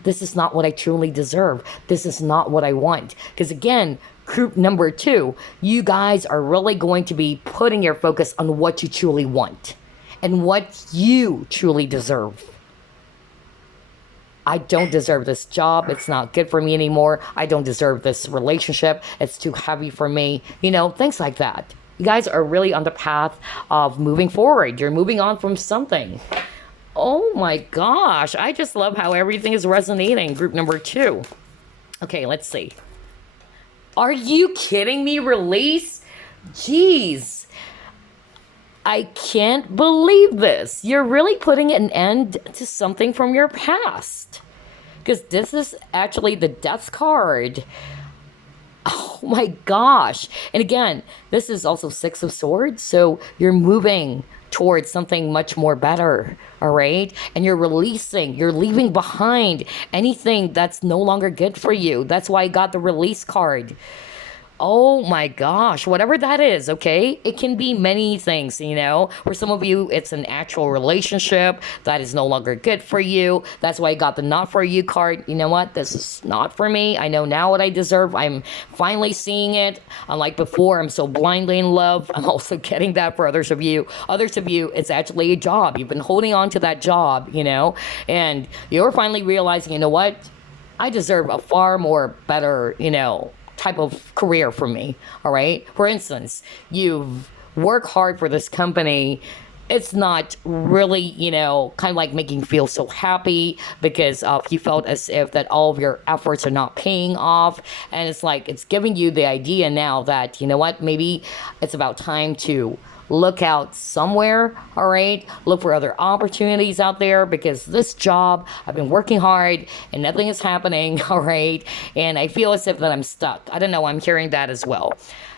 This is not what I truly deserve. This is not what I want. Because again, group number 2, you guys are really going to be putting your focus on what you truly want and what you truly deserve. I don't deserve this job. It's not good for me anymore. I don't deserve this relationship. It's too heavy for me. Things like that. You guys are really on the path of moving forward. You're moving on from something. Oh my gosh. I just love how everything is resonating. Group number 2. Okay, let's see. Are you kidding me? Release? Jeez. I can't believe this. You're really putting an end to something from your past. Because this is actually the Death card. Oh my gosh. And again, this is also 6 of Swords. So you're moving towards something much more better. All right. And you're leaving behind anything that's no longer good for you. That's why I got the release card. Oh my gosh, whatever that is, okay? It can be many things, For some of you, it's an actual relationship that is no longer good for you. That's why I got the not for you card. You know what? This is not for me. I know now what I deserve. I'm finally seeing it. Unlike before, I'm so blindly in love. I'm also getting that for others of you. Others of you, it's actually a job. You've been holding on to that job, and you're finally realizing, you know what? I deserve a far more better, type of career for me. All right. For instance, you've worked hard for this company. It's not really, kind of like making you feel so happy because you felt as if that all of your efforts are not paying off. And it's like, it's giving you the idea now that, maybe it's about time to look out somewhere, all right? Look for other opportunities out there because this job, I've been working hard and nothing is happening, all right? And I feel as if that I'm stuck. I don't know, I'm hearing that as well.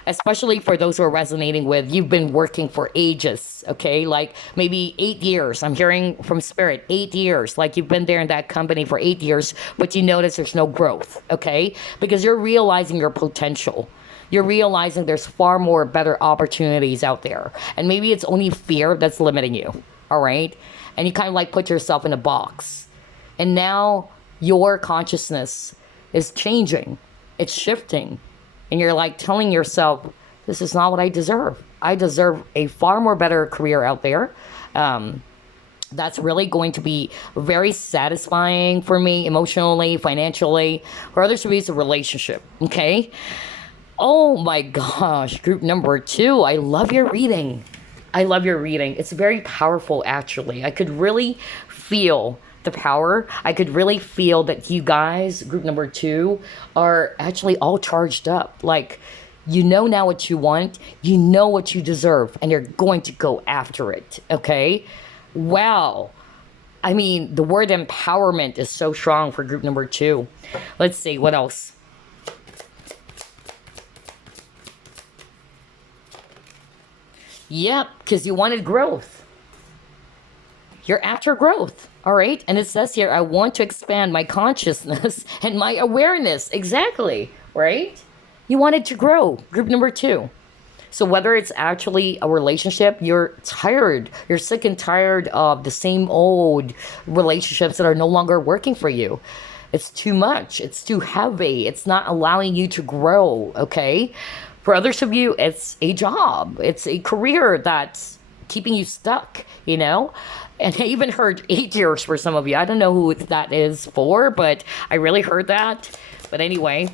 Especially for those who are resonating with, you've been working for ages, okay? Like maybe 8 years. I'm hearing from Spirit, 8 years. Like you've been there in that company for 8 years, but you notice there's no growth, okay? Because you're realizing your potential. You're realizing there's far more better opportunities out there. And maybe it's only fear that's limiting you, all right? And you kind of like put yourself in a box. And now your consciousness is changing. It's shifting. And you're like telling yourself, this is not what I deserve. I deserve a far more better career out there. That's really going to be very satisfying for me emotionally, financially. For others of you, it's a relationship, okay? Oh my gosh, group number 2. I love your reading. It's very powerful, actually. I could really feel the power. I could really feel that you guys, group number 2, are actually all charged up. Like, now what you want, what you deserve, and you're going to go after it, okay? Wow. I mean, the word empowerment is so strong for group number 2. Let's see, what else? Yep, because you wanted growth. You're after growth, all right? And it says here, I want to expand my consciousness and my awareness. Exactly, right? You wanted to grow, group number 2. So whether it's actually a relationship, you're tired. You're sick and tired of the same old relationships that are no longer working for you. It's too much. It's too heavy. It's not allowing you to grow, okay? For others of you, it's a job. It's a career that's keeping you stuck, And I even heard 8 years for some of you. I don't know who that is for, but I really heard that. But anyway,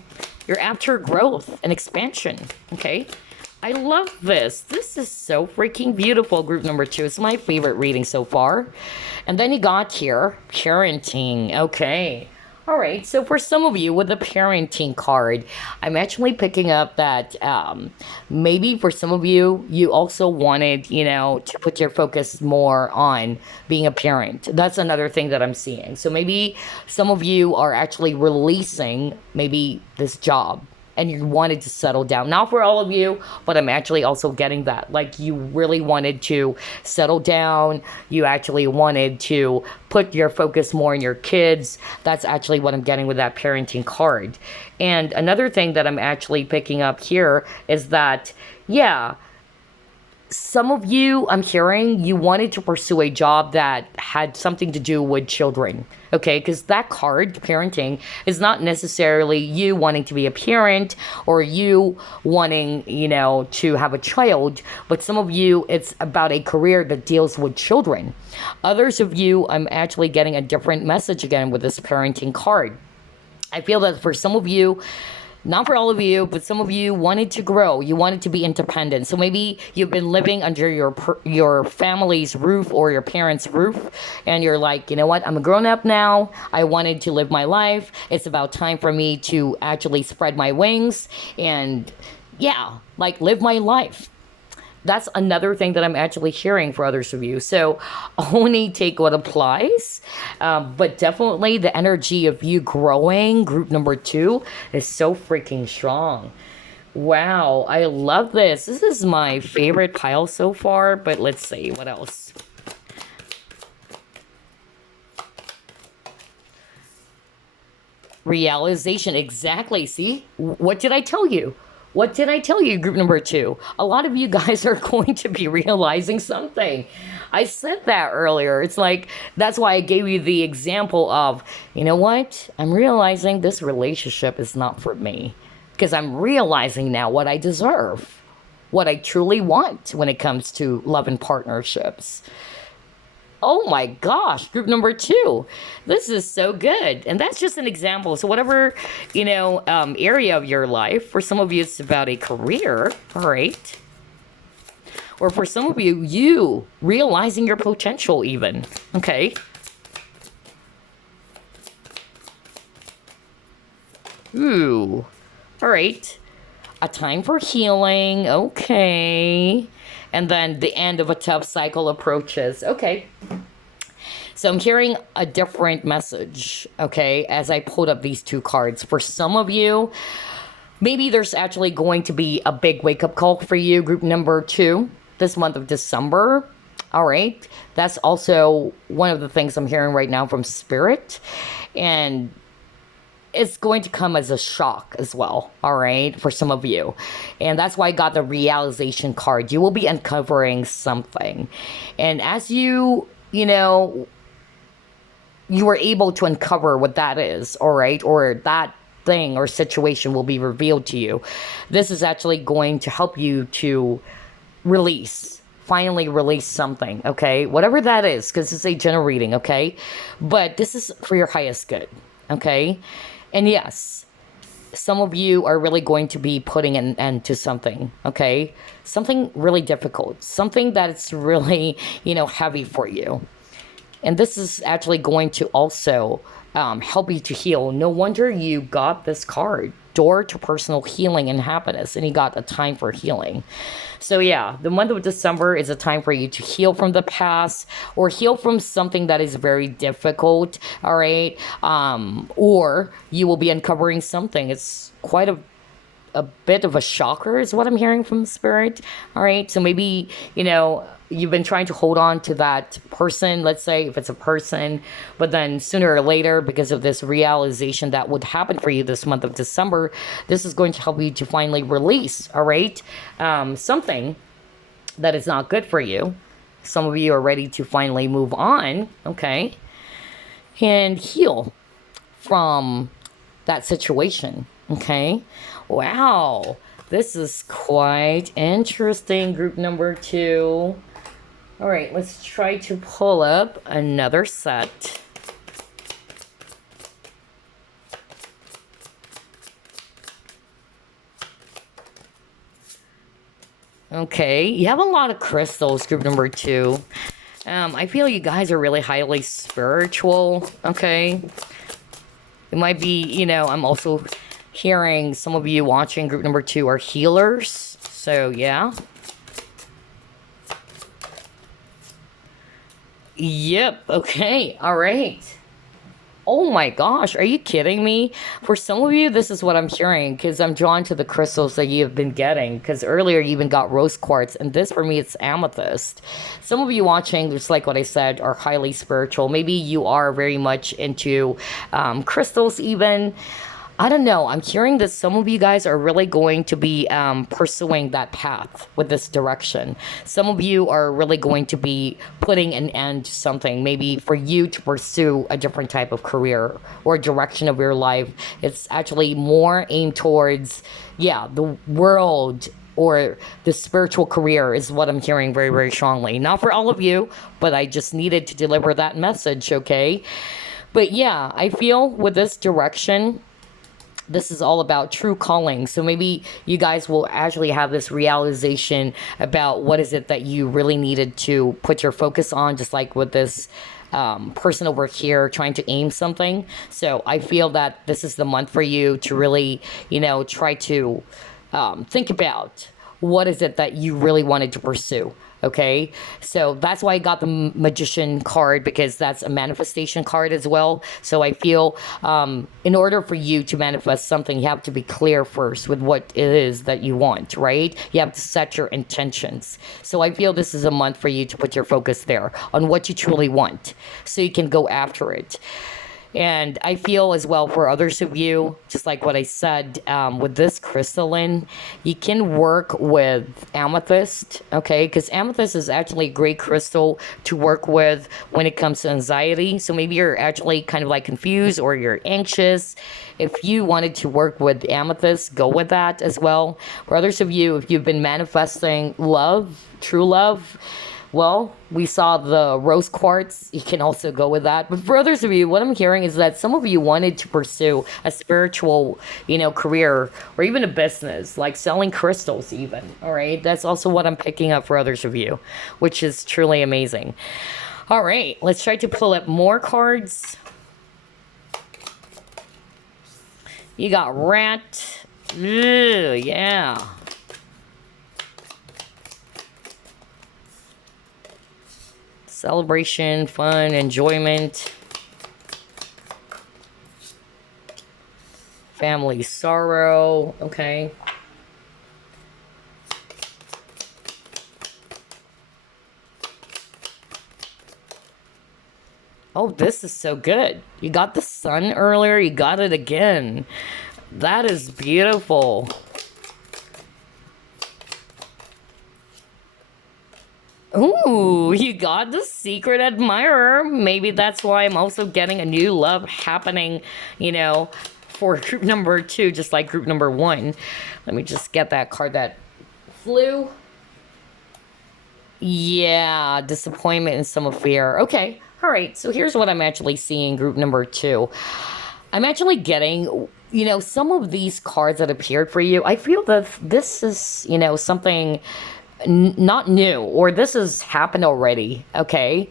you're after growth and expansion, okay? I love this. This is so freaking beautiful, group number 2. It's my favorite reading so far. And then you got here, parenting. Okay. All right, so for some of you with the parenting card, I'm actually picking up that maybe for some of you, you also wanted, to put your focus more on being a parent. That's another thing that I'm seeing. So maybe some of you are actually releasing maybe this job and you wanted to settle down. Not for all of you, but I'm actually also getting that. Like you really wanted to settle down. You actually wanted to put your focus more on your kids. That's actually what I'm getting with that parenting card. And another thing that I'm actually picking up here is that, yeah, some of you, I'm hearing, you wanted to pursue a job that had something to do with children. Okay, because that card, parenting, is not necessarily you wanting to be a parent or you wanting, to have a child, but some of you, it's about a career that deals with children. Others of you, I'm actually getting a different message again with this parenting card. I feel that for some of you, not for all of you, but some of you wanted to grow. You wanted to be independent. So maybe you've been living under your family's roof or your parents' roof, and you're like, you know what? I'm a grown up now. I wanted to live my life. It's about time for me to actually spread my wings and, yeah, like live my life. That's another thing that I'm actually hearing for others of you. So only take what applies. But definitely the energy of you growing, group number 2, is so freaking strong. Wow, I love this. This is my favorite pile so far, but let's see what else. Realization, exactly. See, what did I tell you? What did I tell you, group number 2? A lot of you guys are going to be realizing something. I said that earlier. It's like, that's why I gave you the example of, you know what? I'm realizing this relationship is not for me. Because I'm realizing now what I deserve. What I truly want when it comes to love and partnerships. Oh my gosh, group number 2. This is so good. And that's just an example. So whatever, area of your life, for some of you, it's about a career, all right? Or for some of you, you realizing your potential even, okay? Ooh, all right. A time for healing, okay. And then the end of a tough cycle approaches. Okay. So I'm hearing a different message, okay, as I pulled up these 2 cards. For some of you, maybe there's actually going to be a big wake-up call for you, group number 2, this month of December. All right. That's also one of the things I'm hearing right now from Spirit. And it's going to come as a shock as well, all right, for some of you. And that's why I got the realization card. You will be uncovering something. And as you were able to uncover what that is, all right, or that thing or situation will be revealed to you. This is actually going to help you to finally release something, okay, whatever that is, because it's a general reading, okay, but this is for your highest good, okay. And yes, some of you are really going to be putting an end to something, okay? Something really difficult, something that's really, heavy for you. And this is actually going to also help you to heal. No wonder you got this card, Door to Personal Healing and Happiness, and you got a time for healing. So yeah, the month of December is a time for you to heal from the past or heal from something that is very difficult, all right? Or you will be uncovering something. It's quite a bit of a shocker is what I'm hearing from Spirit, all right? So maybe, you've been trying to hold on to that person, let's say, if it's a person, but then sooner or later, because of this realization that would happen for you this month of December, this is going to help you to finally release, all right, something that is not good for you. Some of you are ready to finally move on, okay, and heal from that situation, okay? Wow, this is quite interesting, group number 2. All right, let's try to pull up another set. Okay, you have a lot of crystals, group number 2. I feel you guys are really highly spiritual, okay? It might be, I'm also hearing some of you watching group number 2 are healers. So, yeah. Yep. Okay. All right. Oh my gosh, are you kidding me? For some of you, this is what I'm hearing because I'm drawn to the crystals that you've been getting. Because earlier you even got rose quartz, and this for me, it's amethyst. Some of you watching, just like what I said, are highly spiritual. Maybe you are very much into crystals, even. I don't know. I'm hearing that some of you guys are really going to be pursuing that path with this direction. Some of you are really going to be putting an end to something, maybe for you to pursue a different type of career or direction of your life. It's actually more aimed towards, yeah, the world or the spiritual career is what I'm hearing very, very strongly. Not for all of you, but I just needed to deliver that message, okay? But yeah, I feel with this direction, this is all about true calling. So maybe you guys will actually have this realization about what is it that you really needed to put your focus on, just like with this person over here trying to aim something. So I feel that this is the month for you to really, try to think about what is it that you really wanted to pursue. Okay, so that's why I got the magician card, because that's a manifestation card as well. So I feel in order for you to manifest something, you have to be clear first with what it is that you want, right? You have to set your intentions. So I feel this is a month for you to put your focus there on what you truly want so you can go after it. And I feel as well for others of you, just like what I said, with this crystalline, you can work with amethyst, okay? Because amethyst is actually a great crystal to work with when it comes to anxiety. So maybe you're actually kind of like confused or you're anxious. If you wanted to work with amethyst, go with that as well. For others of you, if you've been manifesting love, true love, well, we saw the rose quartz. You can also go with that. But for others of you, what I'm hearing is that some of you wanted to pursue a spiritual, career or even a business, like selling crystals even. All right. That's also what I'm picking up for others of you, which is truly amazing. All right. Let's try to pull up more cards. You got rat. Ugh, yeah. Celebration, fun, enjoyment, family sorrow, okay. Oh, this is so good. You got the sun earlier, you got it again. That is beautiful. Ooh, you got the secret admirer. Maybe that's why I'm also getting a new love happening, for group number 2, just like group number 1. Let me just get that card that flew. Yeah, disappointment and some of fear. Okay, all right. So here's what I'm actually seeing, group number 2. I'm actually getting, some of these cards that appeared for you. I feel that this is, something not new, or this has happened already, okay?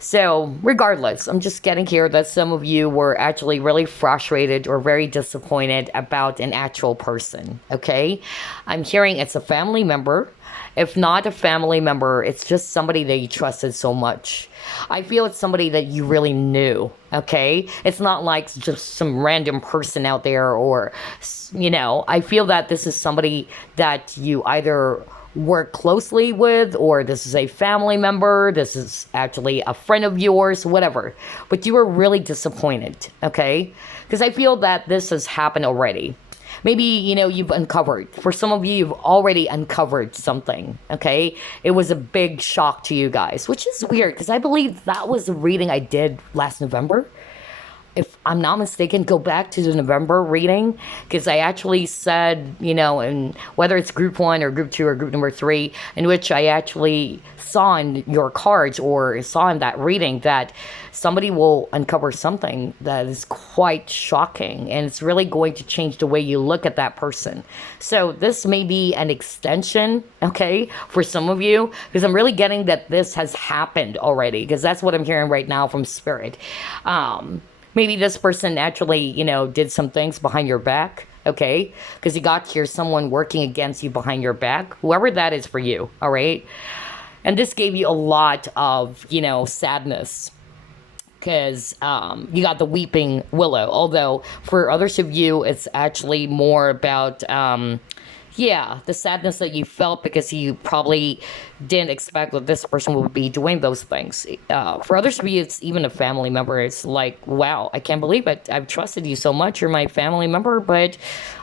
So regardless, I'm just getting here that some of you were actually really frustrated or very disappointed about an actual person, okay? I'm hearing it's a family member. If not a family member, it's just somebody that you trusted so much. I feel it's somebody that you really knew, okay? It's not like just some random person out there, or, I feel that this is somebody that you either work closely with, or this is a family member, this is actually a friend of yours, whatever. But you were really disappointed, okay? Because I feel that this has happened already. Maybe, you've uncovered. For some of you, you've already uncovered something, okay? It was a big shock to you guys, which is weird because I believe that was the reading I did last November. If I'm not mistaken, go back to the November reading, because I actually said, and whether it's group 1 or group 2 or group number 3, in which I actually saw in your cards or saw in that reading that somebody will uncover something that is quite shocking, and it's really going to change the way you look at that person. So this may be an extension, okay, for some of you, because I'm really getting that this has happened already, because that's what I'm hearing right now from Spirit. Maybe this person actually, did some things behind your back. Okay, because you got here someone working against you behind your back, whoever that is for you. All right, and this gave you a lot of sadness because you got the weeping willow. Although for others of you, it's actually more about yeah, the sadness that you felt because you probably didn't expect that this person would be doing those things. For others of you, it's even a family member. It's like, wow, I can't believe it. I've trusted you so much. You're my family member, but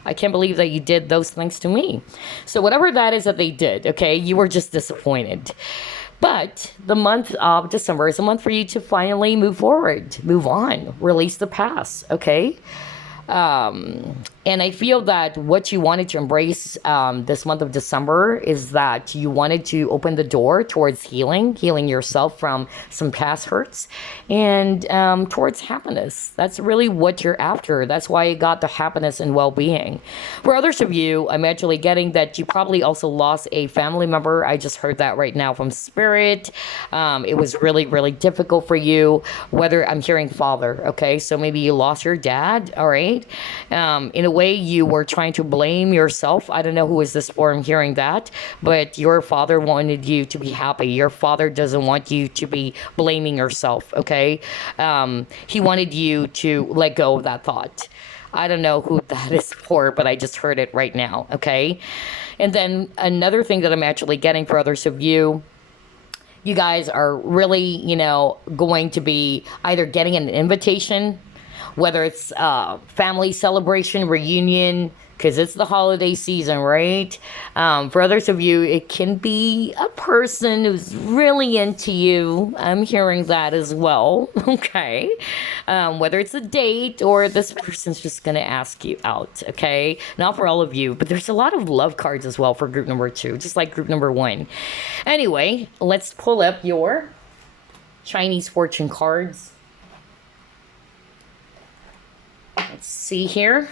I can't believe that you did those things to me. So whatever that is that they did, okay, you were just disappointed. But the month of December is a month for you to finally move forward, move on, release the past, okay? And I feel that what you wanted to embrace this month of December is that you wanted to open the door towards healing yourself from some past hurts, and towards happiness. That's really what you're after. That's why you got the happiness and well-being. For others of you, I'm actually getting that you probably also lost a family member. I just heard that right now from Spirit. It was really, really difficult for you, whether I'm hearing father, okay? So maybe you lost your dad, all right? In a way, you were trying to blame yourself. I don't know who is this for. I'm hearing that, but your father wanted you to be happy. Your father doesn't want you to be blaming yourself. Okay, he wanted you to let go of that thought. I don't know who that is for, but I just heard it right now. Okay, and then another thing that I'm actually getting for others of you. You guys are really, going to be either getting an invitation, whether it's family celebration, reunion, because it's the holiday season, right? For others of you, it can be a person who's really into you. I'm hearing that as well, okay? Whether it's a date or this person's just going to ask you out, okay? Not for all of you, but there's a lot of love cards as well for group number 2, just like group number 1. Anyway, let's pull up your Chinese fortune cards. Let's see here.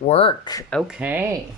Work. Okay.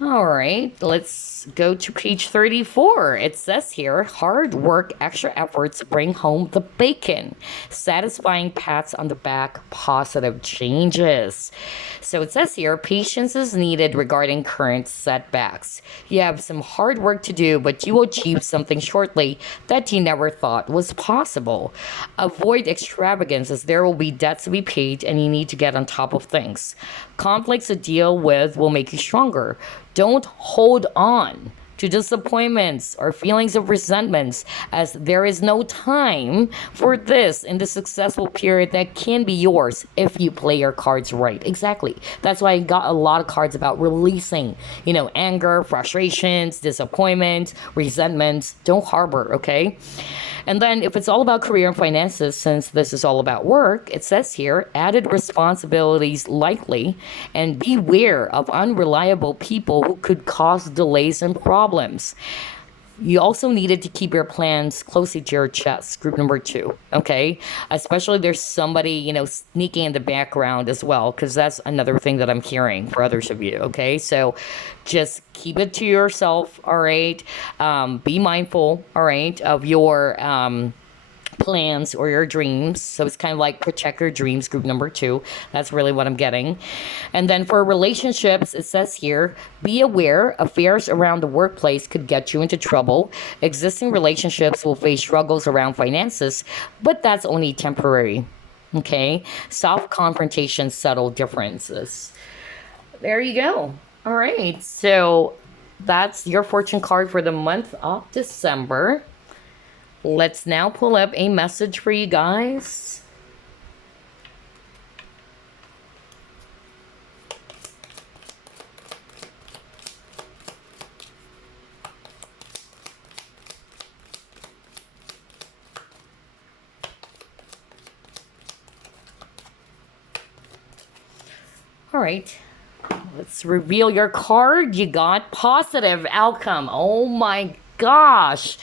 All right, let's go to page 34. It says here, hard work, extra efforts bring home the bacon. Satisfying pats on the back, positive changes. So it says here, patience is needed regarding current setbacks. You have some hard work to do, but you will achieve something shortly that you never thought was possible. Avoid extravagance as there will be debts to be paid and you need to get on top of things. Conflicts to deal with will make you stronger. Don't hold on to disappointments or feelings of resentments, as there is no time for this in the successful period that can be yours if you play your cards right. Exactly. That's why I got a lot of cards about releasing, anger, frustrations, disappointment, resentments. Don't harbor, okay? And then if it's all about career and finances, since this is all about work, it says here, added responsibilities likely, and beware of unreliable people who could cause delays and problems. You also needed to keep your plans closely to your chest, group number 2, okay? Especially there's somebody, sneaking in the background as well, because that's another thing that I'm hearing for others of you, okay? So just keep it to yourself, all right? Be mindful, all right, of your plans or your dreams. So it's kind of like protect your dreams, group number 2. That's really what I'm getting. And then for relationships, it says here, be aware affairs around the workplace could get you into trouble. Existing relationships will face struggles around finances, but that's only temporary. Okay? Soft confrontations settle differences. There you go. All right. So that's your fortune card for the month of December. Let's now pull up a message for you guys. All right. Let's reveal your card. You got positive outcome. Oh my gosh.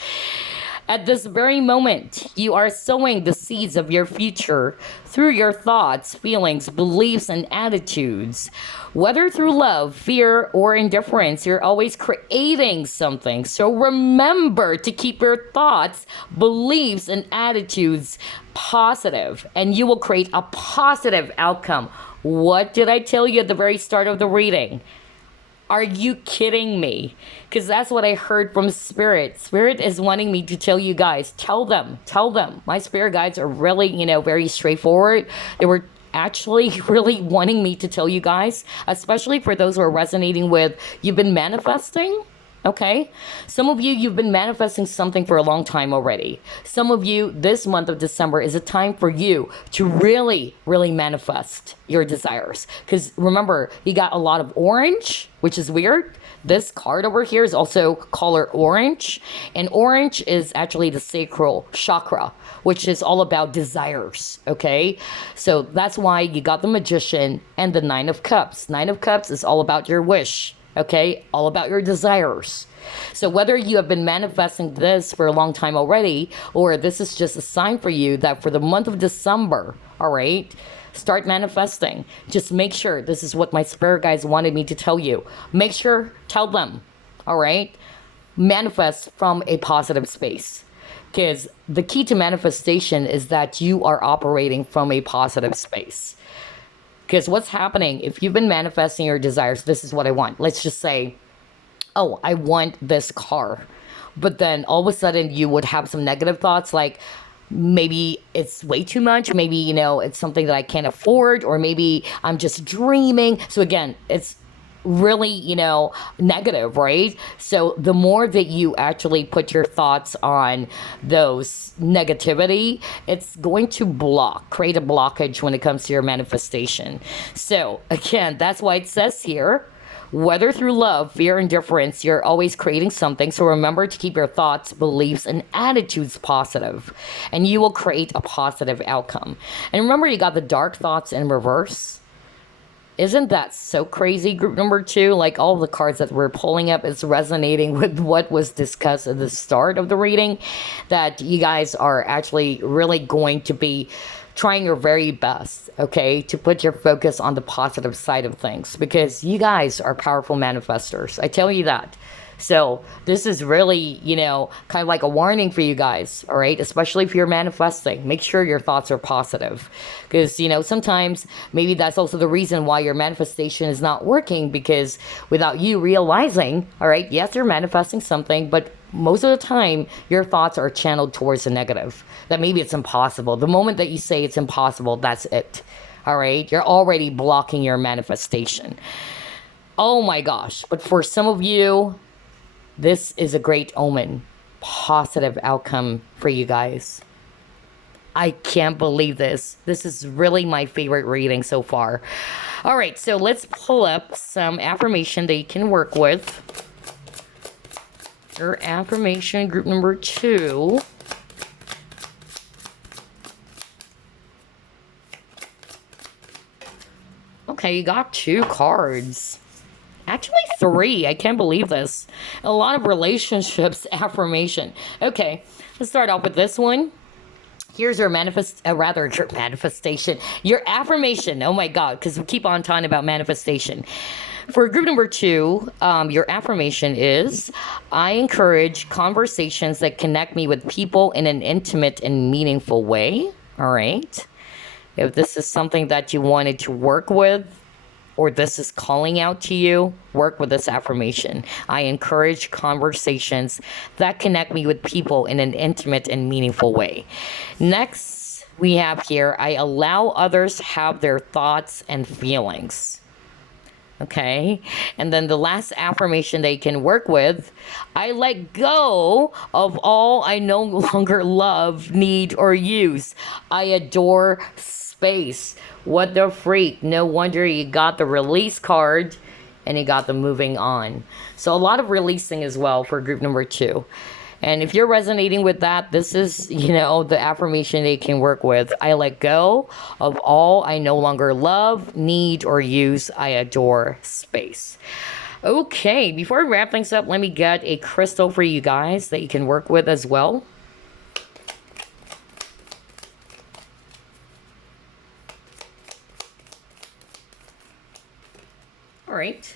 At this very moment, you are sowing the seeds of your future through your thoughts, feelings, beliefs, and attitudes. Whether through love, fear, or indifference, you're always creating something. So remember to keep your thoughts, beliefs, and attitudes positive, and you will create a positive outcome. What did I tell you at the very start of the reading? Are you kidding me? Because that's what I heard from Spirit. Spirit is wanting me to tell you guys, tell them. My spirit guides are really, very straightforward. They were actually really wanting me to tell you guys, especially for those who are resonating with, you've been manifesting. Okay. Some of you, you've been manifesting something for a long time already. Some of you, this month of December is a time for you to really, really manifest your desires. Because remember, you got a lot of orange, which is weird. This card over here is also color orange. And orange is actually the sacral chakra, which is all about desires. Okay. So that's why you got the Magician and the Nine of Cups. Nine of Cups is all about your wish. Okay, all about your desires. So whether you have been manifesting this for a long time already, or this is just a sign for you that for the month of December, all right, start manifesting. Just make sure, this is what my spirit guides wanted me to tell you. Make sure, tell them, all right, manifest from a positive space. Because the key to manifestation is that you are operating from a positive space. Because what's happening, if you've been manifesting your desires, this is what I want. Let's just say, oh, I want this car. But then all of a sudden you would have some negative thoughts like, maybe it's way too much. Maybe, it's something that I can't afford. Or maybe I'm just dreaming. So again, it's really, negative, right? So the more that you actually put your thoughts on those negativity, it's going to create a blockage when it comes to your manifestation. So again, that's why it says here, whether through love, fear, indifference, you're always creating something. So remember to keep your thoughts, beliefs, and attitudes positive, and you will create a positive outcome. And remember, you got the dark thoughts in reverse. Isn't that so crazy? Group number 2, like all the cards that we're pulling up is resonating with what was discussed at the start of the reading, that you guys are actually really going to be trying your very best, okay, to put your focus on the positive side of things, because you guys are powerful manifestors. I tell you that. So this is really, kind of like a warning for you guys, all right? Especially if you're manifesting. Make sure your thoughts are positive. Because, sometimes maybe that's also the reason why your manifestation is not working, because without you realizing, all right, yes, you're manifesting something, but most of the time, your thoughts are channeled towards the negative. That maybe it's impossible. The moment that you say it's impossible, that's it. All right? You're already blocking your manifestation. Oh my gosh. But for some of you, this is a great omen. Positive outcome for you guys. I can't believe this. This is really my favorite reading so far. All right, so let's pull up some affirmation that you can work with. Your affirmation, group number 2. Okay, you got 2 cards. Actually 3. I can't believe this. A lot of relationships affirmation. Okay, let's start off with this one. Here's your your manifestation. Your affirmation. Oh my God, because we keep on talking about manifestation. For group number 2, your affirmation is, I encourage conversations that connect me with people in an intimate and meaningful way. All right. If this is something that you wanted to work with, or this is calling out to you, work with this affirmation. I encourage conversations that connect me with people in an intimate and meaningful way. Next, we have here, I allow others to have their thoughts and feelings. Okay, and then the last affirmation they can work with, I let go of all I no longer love, need, or use. I adore space. What the freak? No wonder you got the release card and you got the moving on. So a lot of releasing as well for group number 2. And if you're resonating with that, this is, the affirmation they can work with. I let go of all I no longer love, need, or use. I adore space. Okay, before we wrap things up, let me get a crystal for you guys that you can work with as well. right.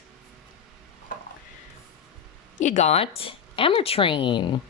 You got ametrine.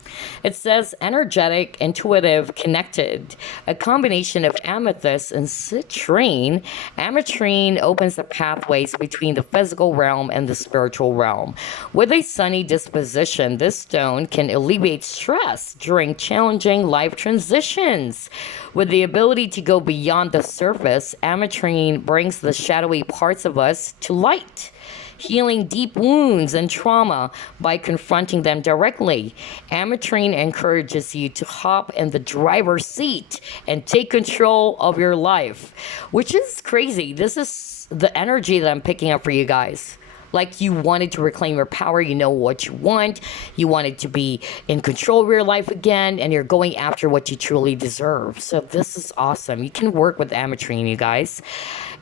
It says energetic, intuitive, connected. A combination of amethyst and citrine. Ametrine opens the pathways between the physical realm and the spiritual realm. With a sunny disposition, this stone can alleviate stress during challenging life transitions. With the ability to go beyond the surface, ametrine brings the shadowy parts of us to light, healing deep wounds and trauma by confronting them directly. Ametrine encourages you to hop in the driver's seat and take control of your life, which is crazy. This is the energy that I'm picking up for you guys. Like, you wanted to reclaim your power, you know what you want, you wanted to be in control of your life again, and you're going after what you truly deserve. So this is awesome. You can work with ametrine, you guys.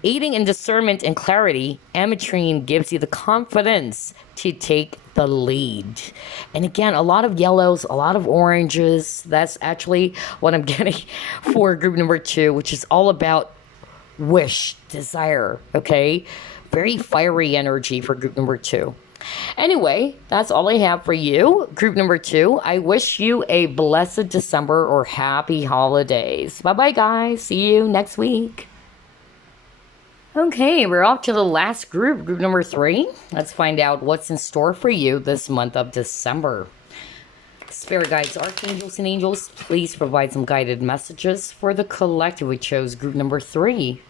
Aiding in discernment and clarity, ametrine gives you the confidence to take the lead. And again, a lot of yellows, a lot of oranges. That's actually what I'm getting for group number 2, which is all about wish, desire, okay? Very fiery energy for group number 2. Anyway, that's all I have for you, group number 2. I wish you a blessed December or happy holidays. Bye-bye, guys. See you next week. Okay, we're off to the last group, group number 3. Let's find out what's in store for you this month of December. Spirit guides, archangels, and angels, please provide some guided messages for the collective. We chose group number 3.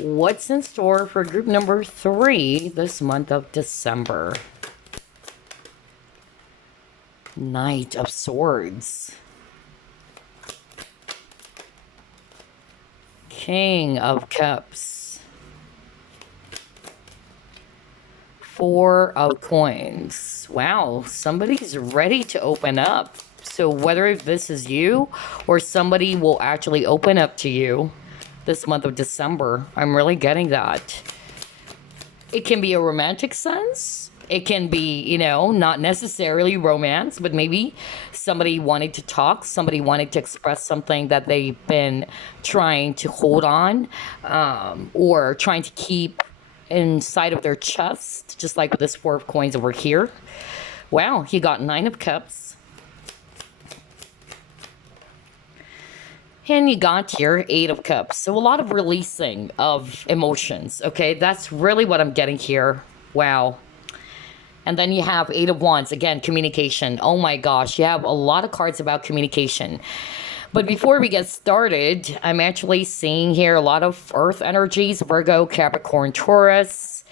What's in store for group number 3 this month of December? Knight of Swords. King of Cups. 4 of Coins. Wow, somebody's ready to open up. So whether this is you or somebody will actually open up to you this month of December, I'm really getting that. It can be a romantic sense. It can be, you know, not necessarily romance, but maybe somebody wanted to talk, somebody wanted to express something that they've been trying to hold on, or trying to keep inside of their chest, just like with this 4 of Coins over here. Wow, he got 9 of Cups. And you got here 8 of Cups. So a lot of releasing of emotions, okay? That's really what I'm getting here. Wow. And then you have 8 of Wands. Again, communication. Oh my gosh, you have a lot of cards about communication. But before we get started, I'm actually seeing here a lot of earth energies, Virgo, Capricorn, Taurus.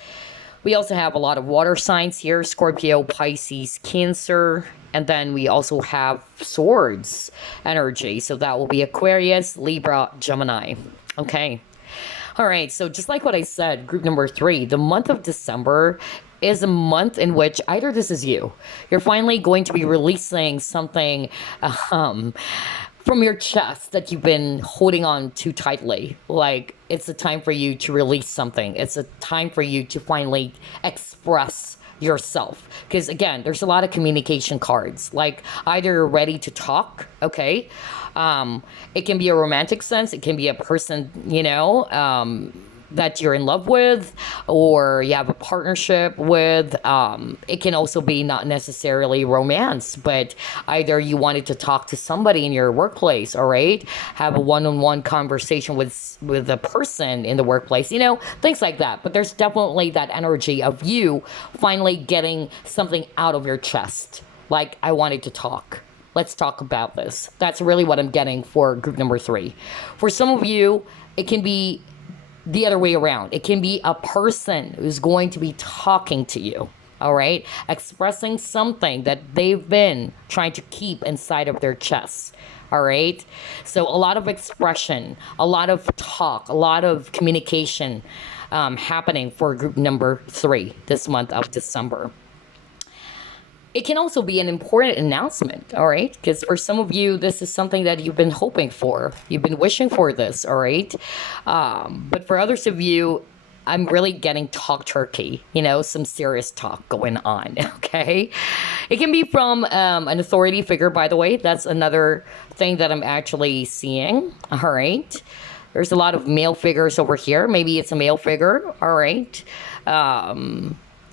We also have a lot of water signs here, Scorpio, Pisces, Cancer. And then we also have swords energy. So that will be Aquarius, Libra, Gemini. Okay. All right. So just like what I said, group number 3, the month of December is a month in which either this is you. You're finally going to be releasing something from your chest that you've been holding on too tightly. Like, it's a time for you to release something. It's a time for you to finally express yourself. Because again, there's a lot of communication cards. Like, either you're ready to talk, okay? It can be a romantic sense. It can be a person, you know, that you're in love with, or you have a partnership with. It can also be not necessarily romance, but either you wanted to talk to somebody in your workplace, all right? Have a one-on-one conversation with a person in the workplace, you know, things like that. But there's definitely that energy of you finally getting something out of your chest. Like, I wanted to talk. Let's talk about this. That's really what I'm getting for group number 3. For some of you, it can be the other way around. It can be a person who's going to be talking to you, all right? Expressing something that they've been trying to keep inside of their chest, all right? So a lot of expression, a lot of talk, a lot of communication happening for group number 3 this month of December. It can also be an important announcement, all right? Because for some of you, this is something that you've been hoping for. You've been wishing for this, all right? But for others of you, I'm really getting talk turkey, you know, some serious talk going on, okay? It can be from an authority figure, by the way. That's another thing that I'm actually seeing, all right? There's a lot of male figures over here. Maybe it's a male figure, all right?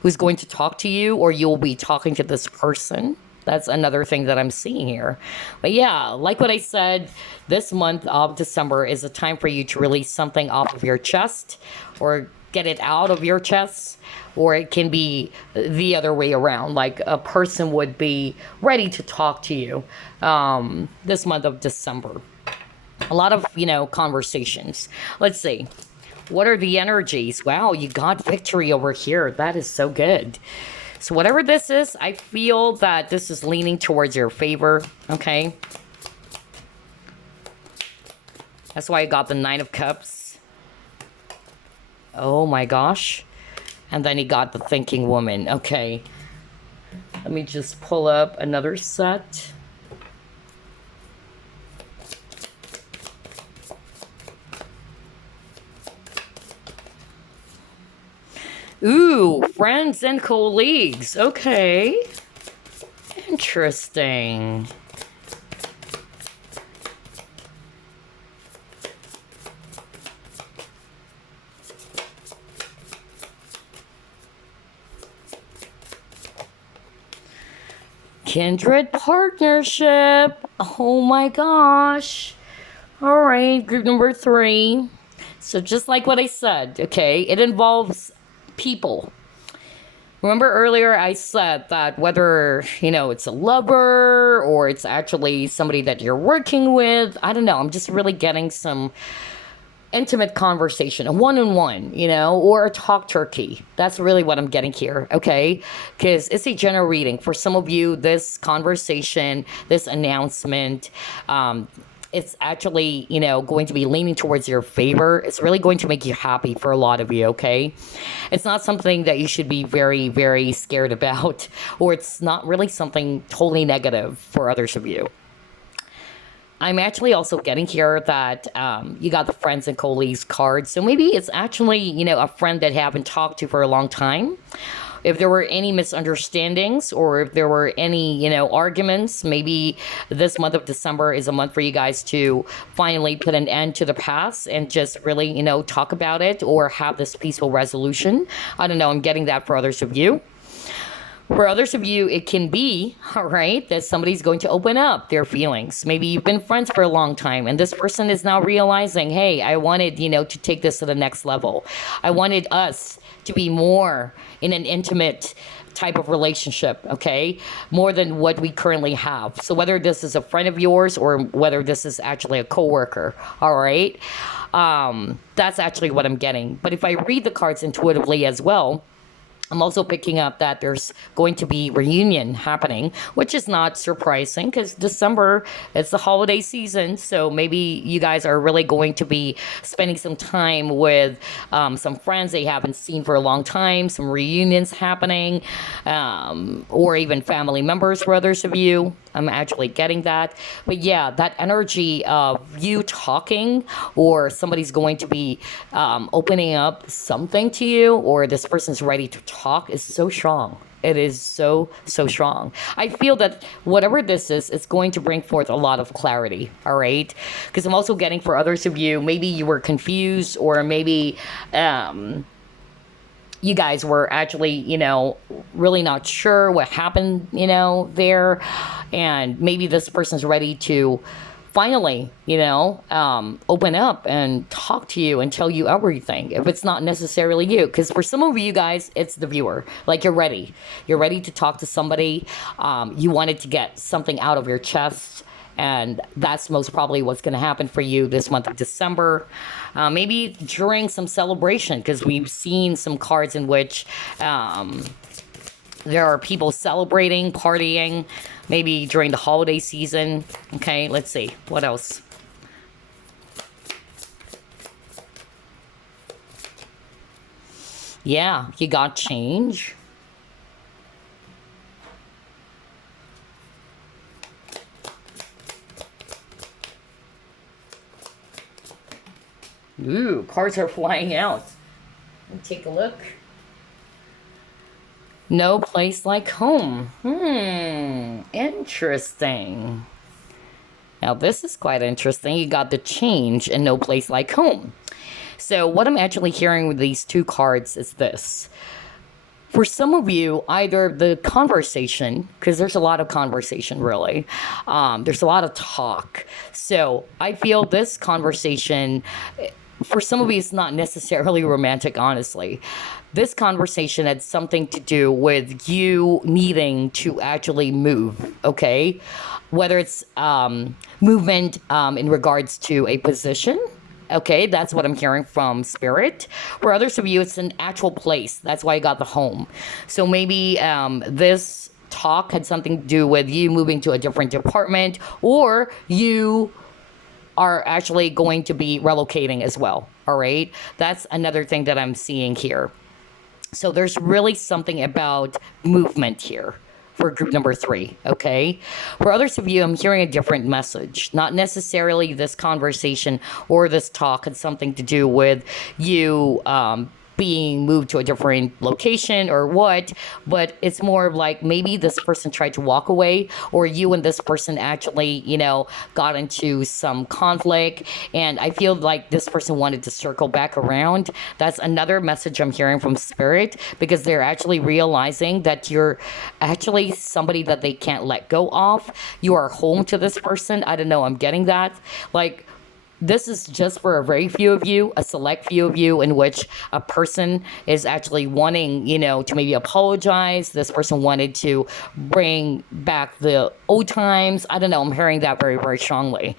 who's going to talk to you, or you'll be talking to this person. That's another thing that I'm seeing here. But yeah, like what I said, this month of December is a time for you to release something off of your chest or get it out of your chest. Or it can be the other way around, like a person would be ready to talk to you this month of December. A lot of, conversations. Let's see. What are the energies? Wow, you got victory over here. That is so good. So whatever this is, I feel that this is leaning towards your favor, okay? That's why I got the Nine of Cups. Oh my gosh. And then he got the Thinking Woman. Okay. Let me just pull up another set. Ooh, friends and colleagues. Okay. Interesting. Kindred partnership. Oh my gosh. All right, group number 3. So just like what I said, okay, it involves people. Remember earlier I said that whether, it's a lover or it's actually somebody that you're working with, I don't know, I'm just really getting some intimate conversation, a one-on-one, or a talk turkey. That's really what I'm getting here, okay? Because it's a general reading. For some of you, this conversation, this announcement, it's actually, going to be leaning towards your favor. It's really going to make you happy for a lot of you, okay? It's not something that you should be very, very scared about, or it's not really something totally negative for others of you. I'm actually also getting here that you got the friends and colleagues card. So maybe it's actually, a friend that you haven't talked to for a long time. If there were any misunderstandings or if there were any, arguments, maybe this month of December is a month for you guys to finally put an end to the past and just really, talk about it or have this peaceful resolution. I don't know. I'm getting that for others of you. For others of you, it can be, all right, that somebody's going to open up their feelings. Maybe you've been friends for a long time, and this person is now realizing, hey, I wanted, to take this to the next level. I wanted us to be more in an intimate type of relationship, okay? More than what we currently have. So whether this is a friend of yours or whether this is actually a coworker, all right? That's actually what I'm getting. But if I read the cards intuitively as well, I'm also picking up that there's going to be reunion happening, which is not surprising because December, it's the holiday season. So maybe you guys are really going to be spending some time with some friends they haven't seen for a long time, some reunions happening, or even family members for others of you. I'm actually getting that. But yeah, that energy of you talking or somebody's going to be opening up something to you or this person's ready to talk is so strong. It is so, so strong. I feel that whatever this is, it's going to bring forth a lot of clarity, all right? Because I'm also getting for others of you, maybe you were confused or maybe you guys were actually, really not sure what happened, there. And maybe this person's ready to finally, open up and talk to you and tell you everything. If it's not necessarily you, because for some of you guys, it's the viewer. Like you're ready. You're ready to talk to somebody. You wanted to get something out of your chest. And that's most probably what's going to happen for you this month of December. Maybe during some celebration, because we've seen some cards in which there are people celebrating, partying, maybe during the holiday season. Okay, let's see. What else? Yeah, you got change. Ooh, cards are flying out. Let me take a look. No place like home. Interesting. Now this is quite interesting. You got the change and no place like home. So what I'm actually hearing with these two cards is this. For some of you, either the conversation, because there's a lot of conversation really, there's a lot of talk. So I feel this conversation, for some of you, it's not necessarily romantic, honestly. This conversation had something to do with you needing to actually move, okay? Whether it's movement in regards to a position. Okay, that's what I'm hearing from spirit. For others of you, it's an actual place. That's why I got the home. So maybe this talk had something to do with you moving to a different department, or you are actually going to be relocating as well. All right, that's another thing that I'm seeing here. So there's really something about movement here for group number 3, okay? For others of you, I'm hearing a different message. Not necessarily this conversation or this talk had something to do with you being moved to a different location or what, but it's more of like maybe this person tried to walk away, or you and this person actually, got into some conflict, and I feel like this person wanted to circle back around. That's another message I'm hearing from spirit, because they're actually realizing that you're actually somebody that they can't let go of. You are home to this person. I don't know, I'm getting that. Like, this is just for a very few of you, a select few of you, in which a person is actually wanting, to maybe apologize. This person wanted to bring back the old times. I don't know. I'm hearing that very, very strongly.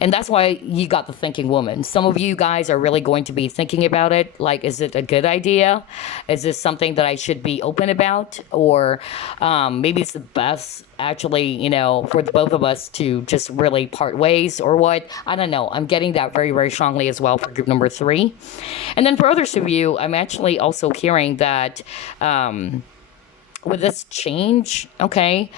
And that's why you got the thinking woman. Some of you guys are really going to be thinking about it. Like, is it a good idea? Is this something that I should be open about? Or maybe it's the best, actually, for the both of us to just really part ways, or what? I don't know. I'm getting that very, very strongly as well for group number 3. And then for others of you, I'm actually also hearing that with this change, okay,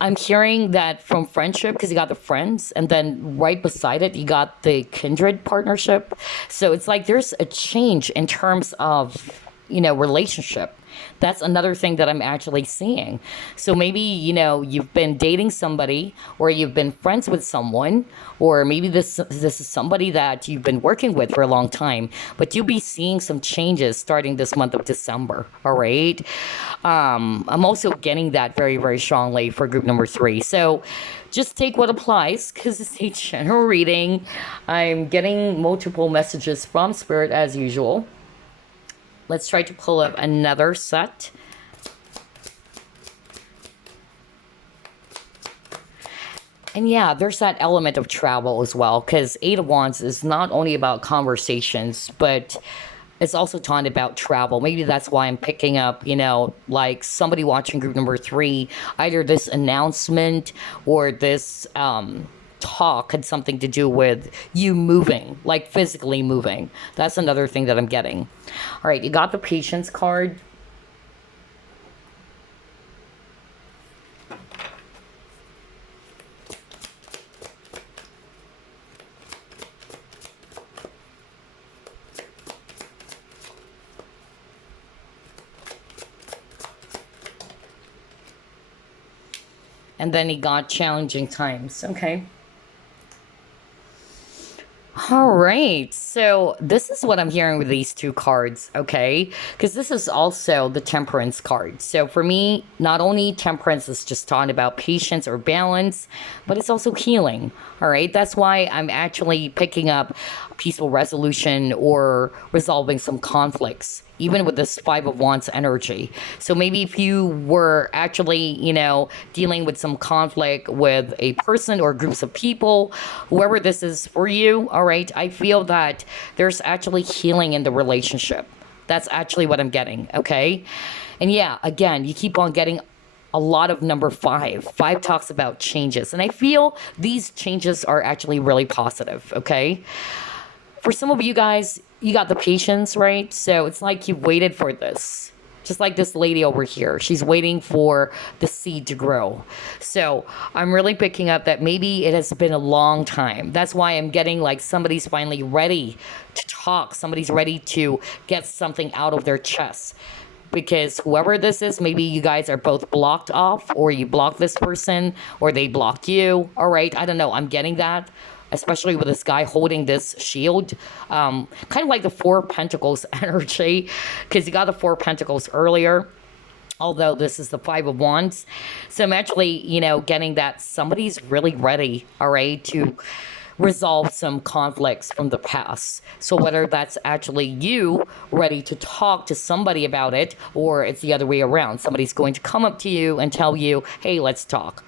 I'm hearing that from friendship, because you got the friends, and then right beside it, you got the kindred partnership. So it's like there's a change in terms of, relationship. That's another thing that I'm actually seeing. So maybe, you've been dating somebody, or you've been friends with someone, or maybe this is somebody that you've been working with for a long time, but you'll be seeing some changes starting this month of December. All right. I'm also getting that very, very strongly for group number 3. So just take what applies, because it's a general reading. I'm getting multiple messages from spirit as usual. Let's try to pull up another set. And yeah, there's that element of travel as well, because 8 of Wands is not only about conversations, but it's also talking about travel. Maybe that's why I'm picking up, like somebody watching group number 3, either this announcement or this talk had something to do with you moving, like physically moving. That's another thing that I'm getting. All right, you got the Patience card. And then he got challenging times. Okay. All right, so this is what I'm hearing with these 2 cards, okay? Because this is also the Temperance card. So for me, not only Temperance is just talking about patience or balance, but it's also healing, all right? That's why I'm actually picking up peaceful resolution or resolving some conflicts, even with this 5 of Wands energy. So maybe if you were actually, dealing with some conflict with a person or groups of people, whoever this is for you, all right, I feel that there's actually healing in the relationship. That's actually what I'm getting, okay? And yeah, again, you keep on getting a lot of number 5. 5 talks about changes, and I feel these changes are actually really positive, okay? For some of you guys, you got the patience, right? So it's like you've waited for this. Just like this lady over here. She's waiting for the seed to grow. So I'm really picking up that maybe it has been a long time. That's why I'm getting like somebody's finally ready to talk. Somebody's ready to get something out of their chest. Because whoever this is, maybe you guys are both blocked off, or you block this person, or they block you. All right, I don't know. I'm getting that. Especially with this guy holding this shield, kind of like the 4 of Pentacles energy, because you got the 4 of Pentacles earlier. although this is the Five of Wands. So I'm actually, getting that somebody's really ready, all right, to resolve some conflicts from the past. So whether that's actually you ready to talk to somebody about it, or it's the other way around, somebody's going to come up to you and tell you, hey, let's talk.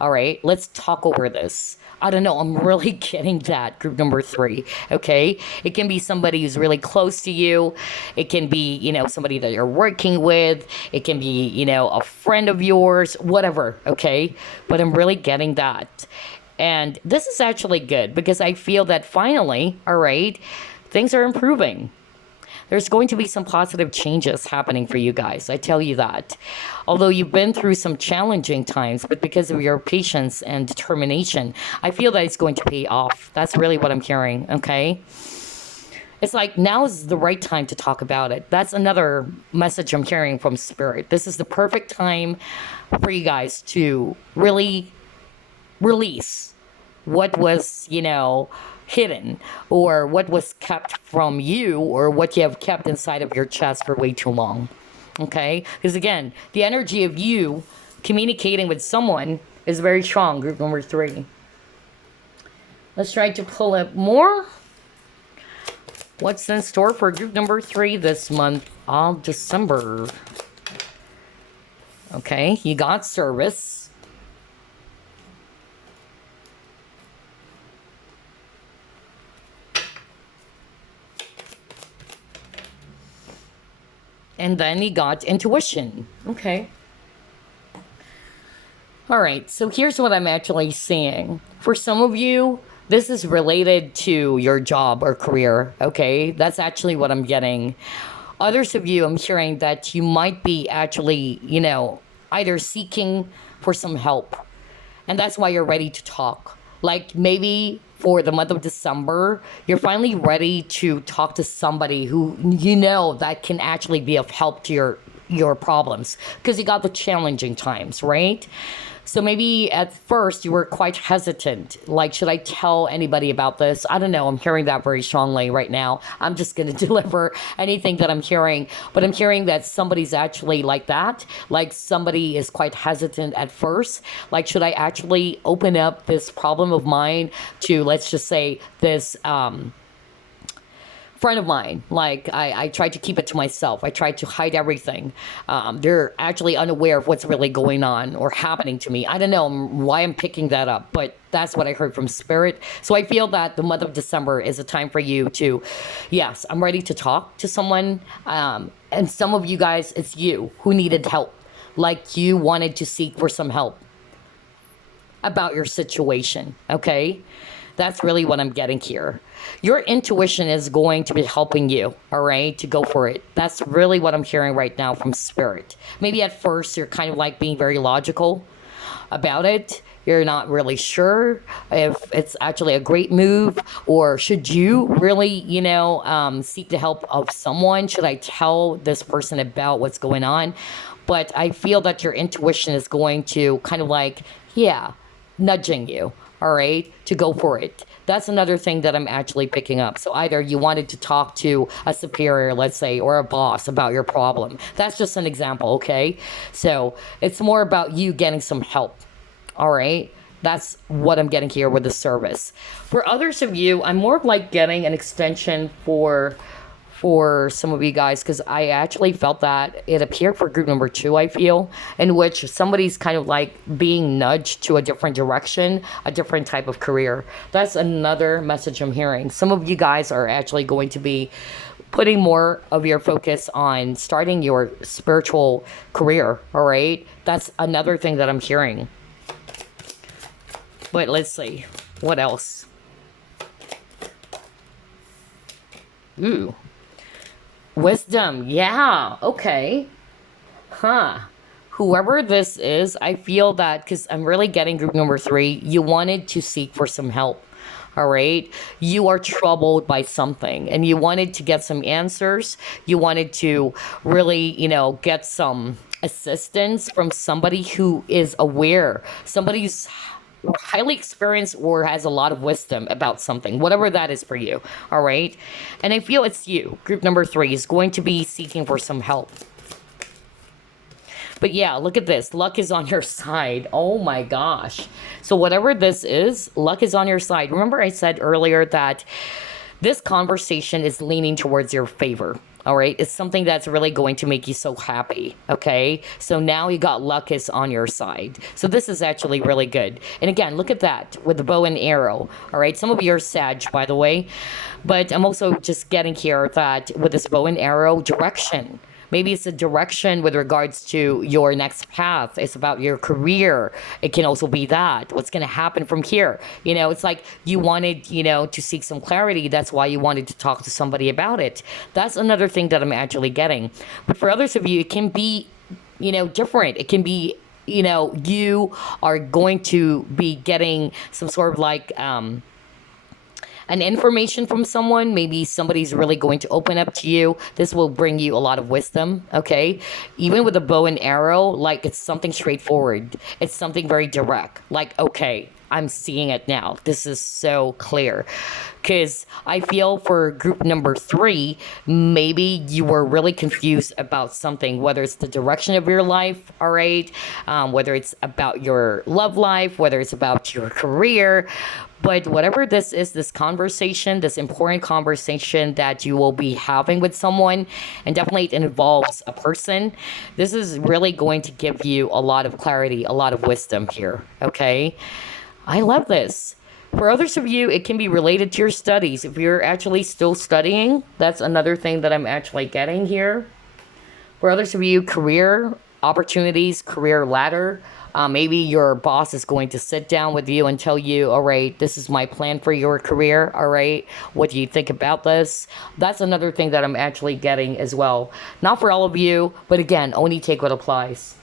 All right, let's talk over this. I don't know. I'm really getting that, group number 3. Okay. It can be somebody who's really close to you. It can be, somebody that you're working with. It can be, a friend of yours, whatever. Okay. But I'm really getting that. And this is actually good because I feel that finally, all right, things are improving. There's going to be some positive changes happening for you guys. I tell you that. Although you've been through some challenging times, but because of your patience and determination, I feel that it's going to pay off. That's really what I'm hearing, okay? It's like now is the right time to talk about it. That's another message I'm hearing from Spirit. This is the perfect time for you guys to really release what was, hidden, or what was kept from you, or what you have kept inside of your chest for way too long. Okay? Because again, the energy of you communicating with someone is very strong, group number 3. Let's try to pull up more. What's in store for group number 3 this month of December? Okay, you got service. And then he got intuition. Okay. All right. So here's what I'm actually seeing. For some of you, this is related to your job or career. Okay. That's actually what I'm getting. Others of you, I'm hearing that you might be actually, either seeking for some help. And that's why you're ready to talk. Like maybe for the month of December, you're finally ready to talk to somebody who that can actually be of help to your problems, because you got the challenging times, right? So maybe at first you were quite hesitant. Like, should I tell anybody about this? I don't know. I'm hearing that very strongly right now. I'm just going to deliver anything that I'm hearing. But I'm hearing that somebody's actually like that. Like somebody is quite hesitant at first. Like, should I actually open up this problem of mine to, let's just say, this friend of mine? Like I tried to keep it to myself. I tried to hide everything. They're actually unaware of what's really going on or happening to me. I don't know why I'm picking that up, but that's what I heard from Spirit. So I feel that the month of December is a time for you to, yes, I'm ready to talk to someone. And some of you guys, it's you who needed help. Like you wanted to seek for some help about your situation, okay? That's really what I'm getting here. Your intuition is going to be helping you, all right, to go for it. That's really what I'm hearing right now from Spirit. Maybe at first you're kind of like being very logical about it. You're not really sure if it's actually a great move, or should you really, seek the help of someone? Should I tell this person about what's going on? But I feel that your intuition is going to kind of like, nudging you, all right, to go for it. That's another thing that I'm actually picking up. So either you wanted to talk to a superior, let's say, or a boss about your problem. That's just an example, okay? So it's more about you getting some help, all right? That's what I'm getting here with the service. For others of you, I'm more like getting an extension for some of you guys, because I actually felt that it appeared for group number 2, I feel, in which somebody's kind of like being nudged to a different direction, a different type of career. That's another message I'm hearing. Some of you guys are actually going to be putting more of your focus on starting your spiritual career, all right? That's another thing that I'm hearing. But let's see. What else? Ooh. Wisdom. Yeah. Okay. Huh. Whoever this is, I feel that, because I'm really getting group number 3, you wanted to seek for some help. All right. You are troubled by something and you wanted to get some answers. You wanted to really, get some assistance from somebody who is aware, somebody who's highly experienced or has a lot of wisdom about something, whatever that is for you, all right? And I feel it's you. Group number 3 is going to be seeking for some help. But yeah, look at this. Luck is on your side. Oh my gosh. So, whatever this is, luck is on your side. Remember, I said earlier that this conversation is leaning towards your favor. All right. It's something that's really going to make you so happy. Okay. So now you got luck is on your side. So this is actually really good. And again, look at that with the bow and arrow. All right. Some of you are Sag, by the way. But I'm also just getting here that with this bow and arrow direction. Maybe it's a direction with regards to your next path. It's about your career. It can also be that. What's going to happen from here? It's like you wanted, to seek some clarity. That's why you wanted to talk to somebody about it. That's another thing that I'm actually getting. But for others of you, it can be, different. It can be, you are going to be getting some sort of like, an information from someone. Maybe somebody's really going to open up to you. This will bring you a lot of wisdom, okay? Even with a bow and arrow, like it's something straightforward. It's something very direct. Like, okay, I'm seeing it now. This is so clear. Because I feel for group number 3, maybe you were really confused about something, whether it's the direction of your life, all right? Whether it's about your love life, whether it's about your career. But whatever this is, this conversation, this important conversation that you will be having with someone, and definitely it involves a person, this is really going to give you a lot of clarity, a lot of wisdom here, okay? I love this. For others of you, it can be related to your studies. If you're actually still studying, that's another thing that I'm actually getting here. For others of you, career opportunities, career ladder. Maybe your boss is going to sit down with you and tell you, all right, this is my plan for your career. All right, what do you think about this? That's another thing that I'm actually getting as well. Not for all of you, but again, only take what applies.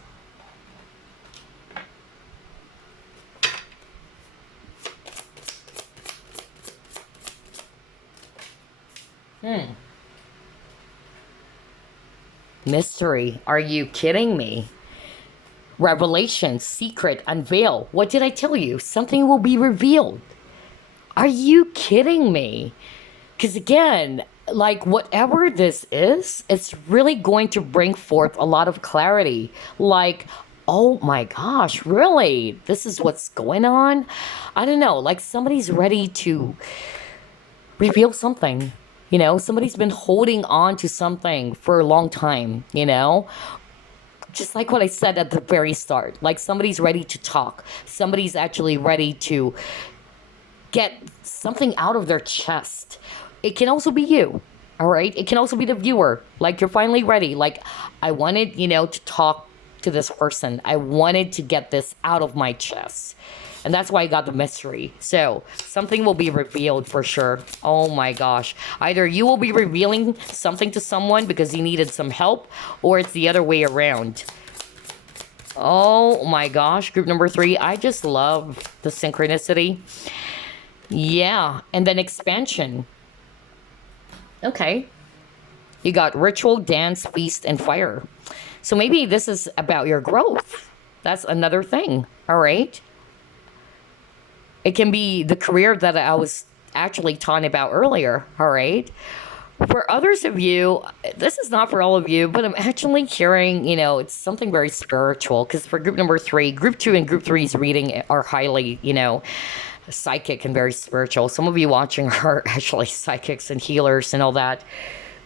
Mystery. Are you kidding me? Revelation, secret, unveil. What did I tell you? Something will be revealed. Are you kidding me? Because again, like whatever this is, it's really going to bring forth a lot of clarity. Like, oh my gosh, really? This is what's going on? I don't know. Like somebody's ready to reveal something. Somebody's been holding on to something for a long time, just like what I said at the very start. Like somebody's ready to talk. Somebody's actually ready to get something out of their chest. It can also be you, all right? It can also be the viewer. Like you're finally ready. Like I wanted, to talk to this person. I wanted to get this out of my chest. And that's why I got the mystery. So something will be revealed for sure. Oh my gosh. Either you will be revealing something to someone because he needed some help, or it's the other way around. Oh my gosh. Group number 3. I just love the synchronicity. Yeah. And then expansion. Okay. You got ritual, dance, feast, and fire. So maybe this is about your growth. That's another thing. All right. It can be the career that I was actually talking about earlier, all right? For others of you, this is not for all of you, but I'm actually hearing, it's something very spiritual. Because for group number 3, group 2 and group 3's reading are highly, psychic and very spiritual. Some of you watching are actually psychics and healers and all that.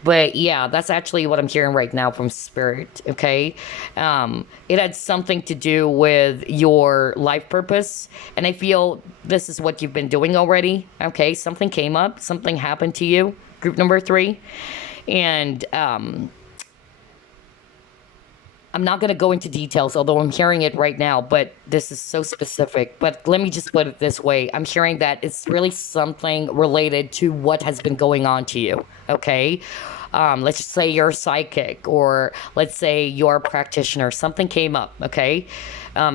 But yeah, that's actually what I'm hearing right now from Spirit, okay? It had something to do with your life purpose. And I feel this is what you've been doing already, okay? Something came up, something happened to you, group number 3. And I'm not going to go into details, although I'm hearing it right now, but this is so specific. But let me just put it this way. I'm hearing that it's really something related to what has been going on to you, okay? Let's just say you're a psychic, or let's say you're a practitioner. Something came up, okay?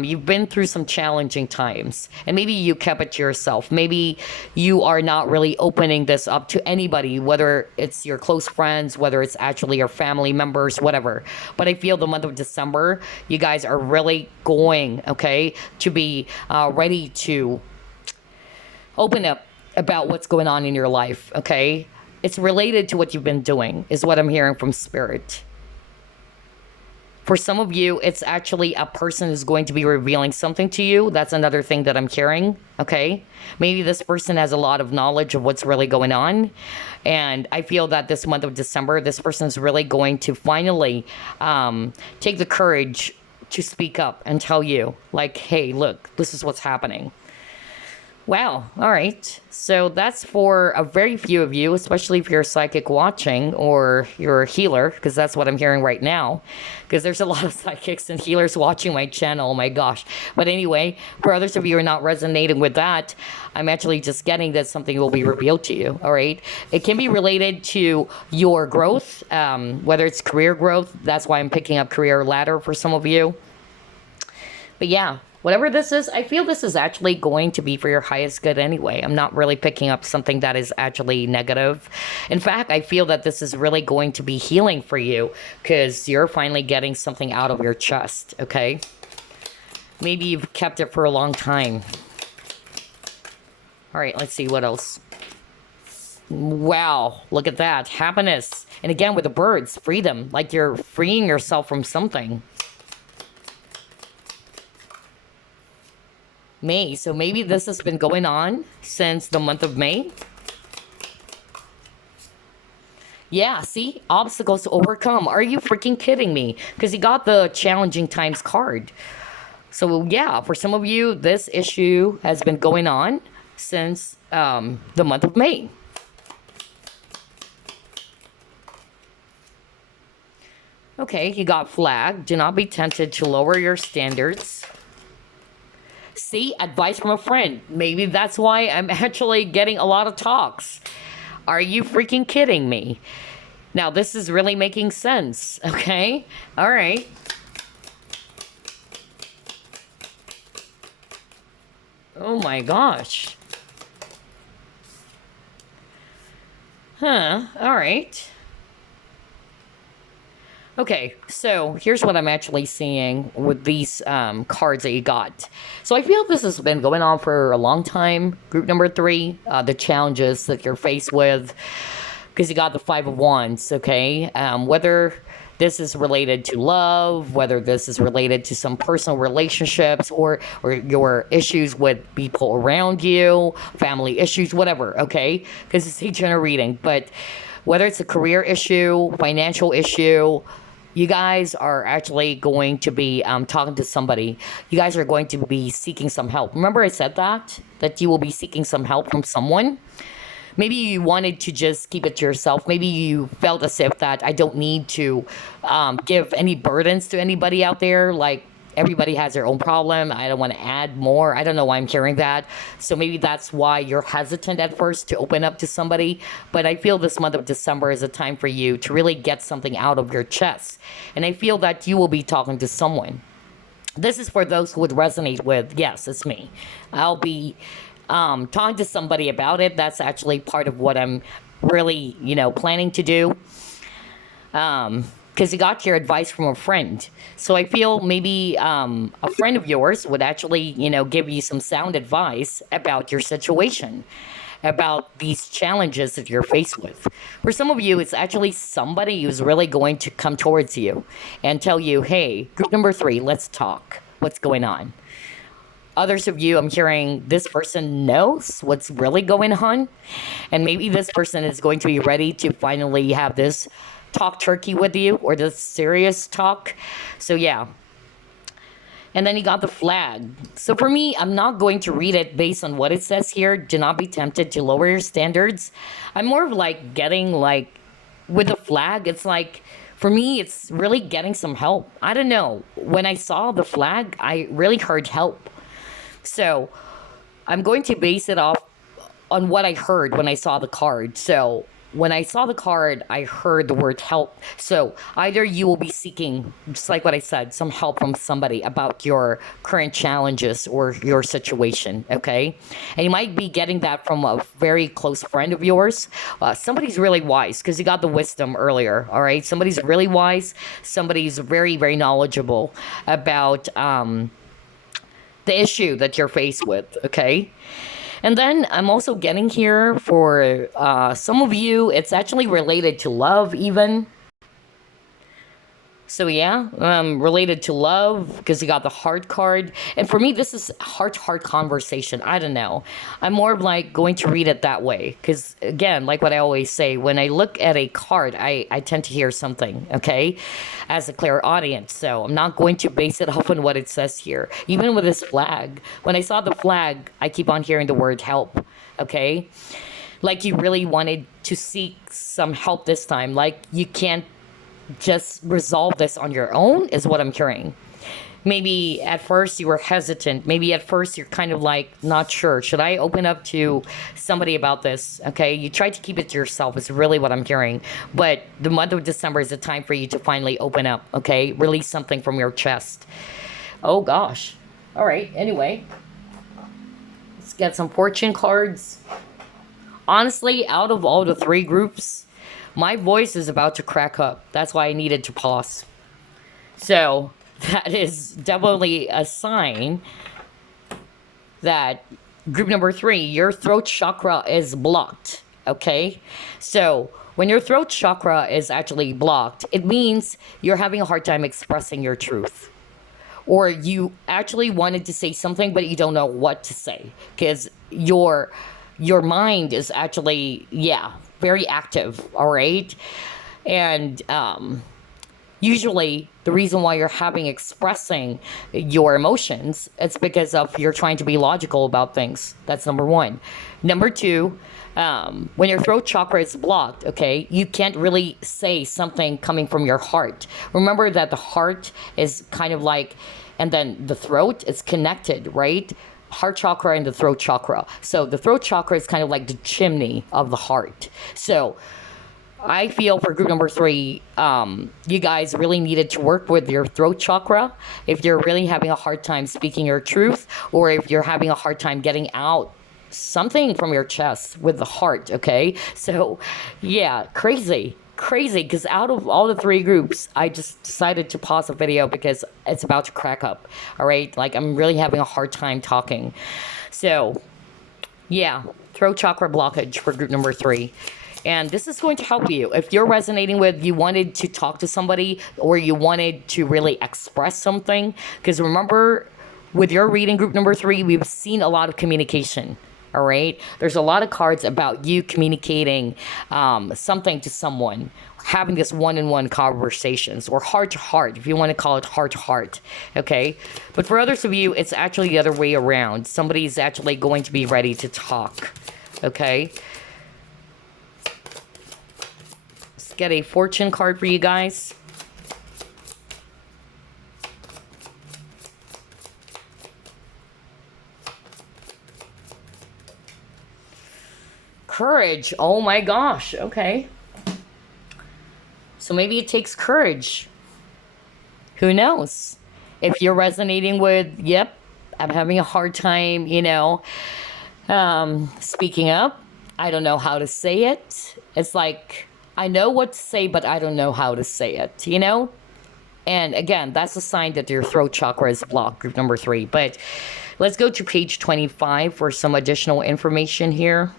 You've been through some challenging times, and maybe you kept it to yourself. Maybe you are not really opening this up to anybody, whether it's your close friends, whether it's actually your family members, whatever. But I feel the month of December, you guys are really going, okay, to be ready to open up about what's going on in your life, okay? It's related to what you've been doing, is what I'm hearing from Spirit. For some of you, it's actually a person who's going to be revealing something to you. That's another thing that I'm hearing. Okay. Maybe this person has a lot of knowledge of what's really going on. And I feel that this month of December, this person is really going to finally take the courage to speak up and tell you, like, hey, look, this is what's happening. Wow. All right. So that's for a very few of you, especially if you're a psychic watching or you're a healer, because that's what I'm hearing right now. Because there's a lot of psychics and healers watching my channel. Oh my gosh. But anyway, for others of you who are not resonating with that, I'm actually just getting that something will be revealed to you. All right. It can be related to your growth, whether it's career growth. That's why I'm picking up career ladder for some of you. But yeah, whatever this is, I feel this is actually going to be for your highest good anyway. I'm not really picking up something that is actually negative. In fact, I feel that this is really going to be healing for you because you're finally getting something out of your chest, okay? Maybe you've kept it for a long time. All right, let's see what else. Wow, look at that. Happiness. And again, with the birds, freedom. Like you're freeing yourself from something. May. So maybe this has been going on since the month of May. Yeah, see? Obstacles to overcome. Are you freaking kidding me? Because you got the challenging times card. So yeah, for some of you, this issue has been going on since the month of May. Okay, you got flag. Do not be tempted to lower your standards. See, advice from a friend. Maybe that's why I'm actually getting a lot of talks. Are you freaking kidding me? Now, this is really making sense, okay? All right. Oh my gosh. Huh, all right. Okay, so here's what I'm actually seeing with these cards that you got. So I feel this has been going on for a long time. Group number 3, the challenges that you're faced with, because you got the 5 of Wands, okay? Whether this is related to love, whether this is related to some personal relationships or your issues with people around you, family issues, whatever, okay? Because it's a general reading, but whether it's a career issue, financial issue, you guys are actually going to be talking to somebody. You guys are going to be seeking some help. Remember I said that you will be seeking some help from someone. Maybe you wanted to just keep it to yourself. Maybe you felt as if that I don't need to give any burdens to anybody out there. Like everybody has their own problem. I don't want to add more. I don't know why I'm hearing that. So maybe that's why you're hesitant at first to open up to somebody. But I feel this month of December is a time for you to really get something out of your chest. And I feel that you will be talking to someone. This is for those who would resonate with, yes, it's me. I'll be talking to somebody about it. That's actually part of what I'm really, planning to do. Because you got your advice from a friend. So I feel maybe a friend of yours would actually, give you some sound advice about your situation, about these challenges that you're faced with. For some of you, it's actually somebody who's really going to come towards you and tell you, hey, group number 3, let's talk. What's going on? Others of you, I'm hearing this person knows what's really going on. And maybe this person is going to be ready to finally have this talk turkey with you or the serious talk. So yeah. And then you got the flag. So for me, I'm not going to read it based on what it says here. Do not be tempted to lower your standards. I'm more of like getting like with the flag. It's like, for me, it's really getting some help. I don't know. When I saw the flag, I really heard help. So I'm going to base it off on what I heard when I saw the card. So when I saw the card, I heard the word help. So either you will be seeking, just like what I said, some help from somebody about your current challenges or your situation, okay? And you might be getting that from a very close friend of yours. Somebody's really wise, because you got the wisdom earlier, all right? Somebody's really wise. Somebody's very, very knowledgeable about the issue that you're faced with, okay? And then I'm also getting here for some of you, it's actually related to love even. So yeah, related to love because you got the heart card, and for me this is heart to heart conversation. I don't know. I'm more of like going to read it that way because again, like what I always say, when I look at a card, I tend to hear something. Okay, as a clear audience, so I'm not going to base it off on what it says here. Even with this flag, when I saw the flag, I keep on hearing the word help. Okay, like you really wanted to seek some help this time. Like you can't just resolve this on your own is what I'm hearing. Maybe at first you were hesitant. Maybe at first you're kind of like not sure. Should I open up to somebody about this? Okay, you try to keep it to yourself is really what I'm hearing. But the month of December is a time for you to finally open up. Okay, release something from your chest. Oh gosh. All right. Anyway, let's get some fortune cards. Honestly, out of all the three groups, my voice is about to crack up. That's why I needed to pause. So that is definitely a sign that group number 3, your throat chakra is blocked. Okay? So when your throat chakra is actually blocked, it means you're having a hard time expressing your truth. Or you actually wanted to say something, but you don't know what to say. Because your mind is actually, yeah, very active, all right? And usually the reason why you're having expressing your emotions, it's because of you're trying to be logical about things. That's number 1. Number 2, when your throat chakra is blocked, okay, you can't really say something coming from your heart. Remember that the heart is kind of like, and then the throat is connected, right? Heart chakra and the throat chakra. So the throat chakra is kind of like the chimney of the heart. So I feel for group number 3, you guys really needed to work with your throat chakra if you're really having a hard time speaking your truth, or if you're having a hard time getting out something from your chest with the heart. Okay, so yeah, crazy, because out of all the 3 groups, I just decided to pause the video because it's about to crack up. All right, like I'm really having a hard time talking. So yeah, throat chakra blockage for group number 3. And this is going to help you. If you're resonating with, you wanted to talk to somebody, or you wanted to really express something, because remember, with your reading group number 3, we've seen a lot of communication. All right, there's a lot of cards about you communicating something to someone, having this one-on-one conversations, or heart to heart, if you want to call it heart to heart. Okay, but for others of you, it's actually the other way around. Somebody's actually going to be ready to talk. Okay, let's get a fortune card for you guys. Courage. Oh my gosh. Okay. So maybe it takes courage. Who knows? If you're resonating with, yep, I'm having a hard time, speaking up. I don't know how to say it. It's like, I know what to say, but I don't know how to say it, And again, that's a sign that your throat chakra is blocked, group number 3. But let's go to page 25 for some additional information here.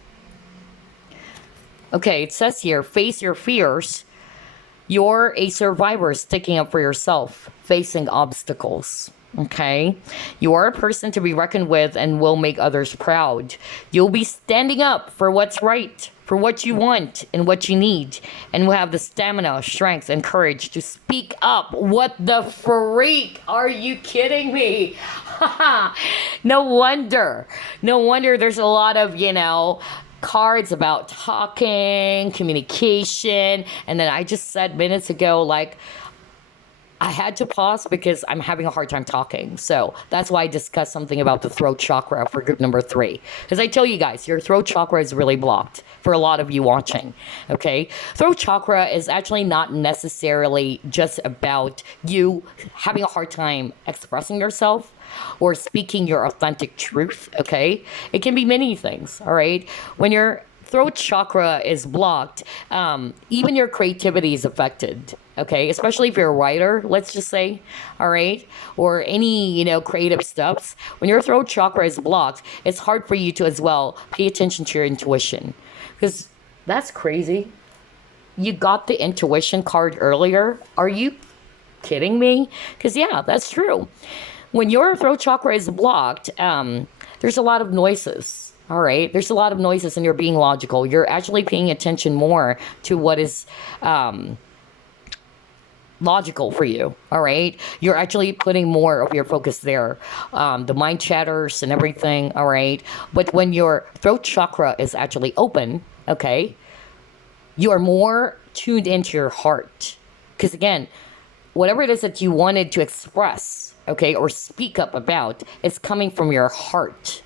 Okay, it says here, face your fears. You're a survivor sticking up for yourself, facing obstacles. Okay, you are a person to be reckoned with and will make others proud. You'll be standing up for what's right, for what you want and what you need, and will have the stamina, strength, and courage to speak up. What the freak? Are you kidding me? No wonder there's a lot of, cards about talking, communication, and then I just said minutes ago, like, I had to pause because I'm having a hard time talking. So that's why I discussed something about the throat chakra for group number 3. Because I tell you guys, your throat chakra is really blocked for a lot of you watching. Okay? Throat chakra is actually not necessarily just about you having a hard time expressing yourself or speaking your authentic truth. Okay? It can be many things. All right? When your throat chakra is blocked, even your creativity is affected. Okay, especially if you're a writer, let's just say, all right, or any, creative stuffs. When your throat chakra is blocked, it's hard for you to as well pay attention to your intuition. Because that's crazy. You got the intuition card earlier. Are you kidding me? Because, yeah, that's true. When your throat chakra is blocked, there's a lot of noises. All right. There's a lot of noises and you're being logical. You're actually paying attention more to what is logical for you. All right. You're actually putting more of your focus there. The mind chatters and everything. All right. But when your throat chakra is actually open, okay, you are more tuned into your heart. Because again, whatever it is that you wanted to express, okay, or speak up about, it's coming from your heart.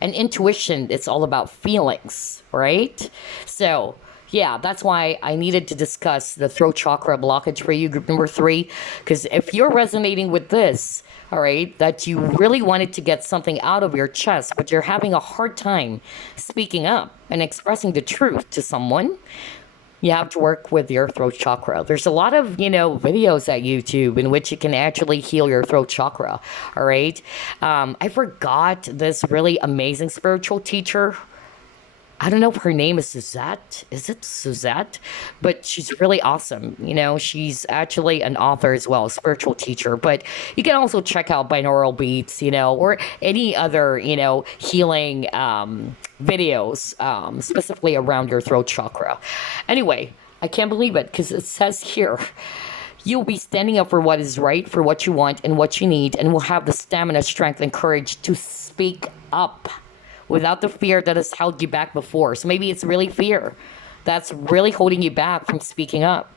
And intuition, it's all about feelings, right? So, yeah, that's why I needed to discuss the throat chakra blockage for you, group number 3. Because if you're resonating with this, all right, that you really wanted to get something out of your chest, but you're having a hard time speaking up and expressing the truth to someone, you have to work with your throat chakra. There's a lot of, videos at YouTube in which you can actually heal your throat chakra. All right. I forgot this really amazing spiritual teacher. I don't know if her name is Suzette. Is it Suzette? But she's really awesome. She's actually an author as well, a spiritual teacher. But you can also check out binaural beats, or any other, healing videos, specifically around your throat chakra. Anyway, I can't believe it because it says here, you'll be standing up for what is right, for what you want and what you need, and will have the stamina, strength, and courage to speak up without the fear that has held you back before. So maybe it's really fear that's really holding you back from speaking up.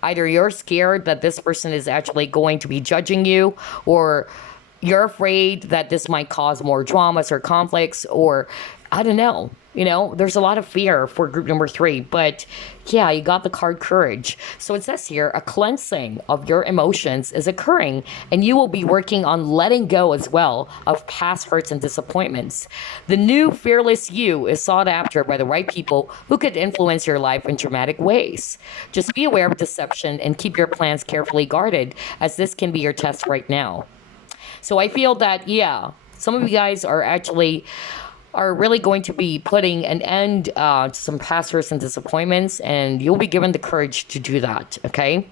Either you're scared that this person is actually going to be judging you, or you're afraid that this might cause more dramas or conflicts, or I don't know. There's a lot of fear for group number 3, but yeah, you got the card courage. So it says here, a cleansing of your emotions is occurring, and you will be working on letting go as well of past hurts and disappointments. The new fearless you is sought after by the right people who could influence your life in dramatic ways. Just be aware of deception and keep your plans carefully guarded, as this can be your test right now. So I feel that, yeah, some of you guys are really going to be putting an end to some past hurts and disappointments, and you'll be given the courage to do that, okay?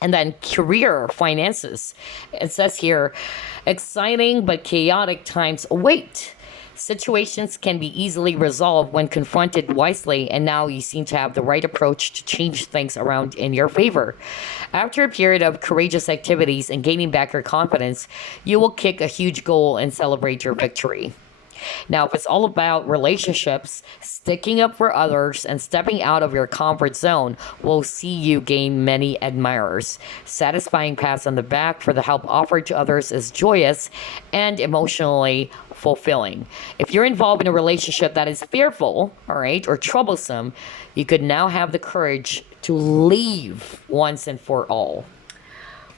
And then career, finances. It says here, exciting but chaotic times await. Situations can be easily resolved when confronted wisely, and now you seem to have the right approach to change things around in your favor. After a period of courageous activities and gaining back your confidence, you will kick a huge goal and celebrate your victory. Now, if it's all about relationships, sticking up for others and stepping out of your comfort zone will see you gain many admirers. Satisfying pats on the back for the help offered to others is joyous and emotionally fulfilling. If you're involved in a relationship that is fearful, all right, or troublesome, you could now have the courage to leave once and for all.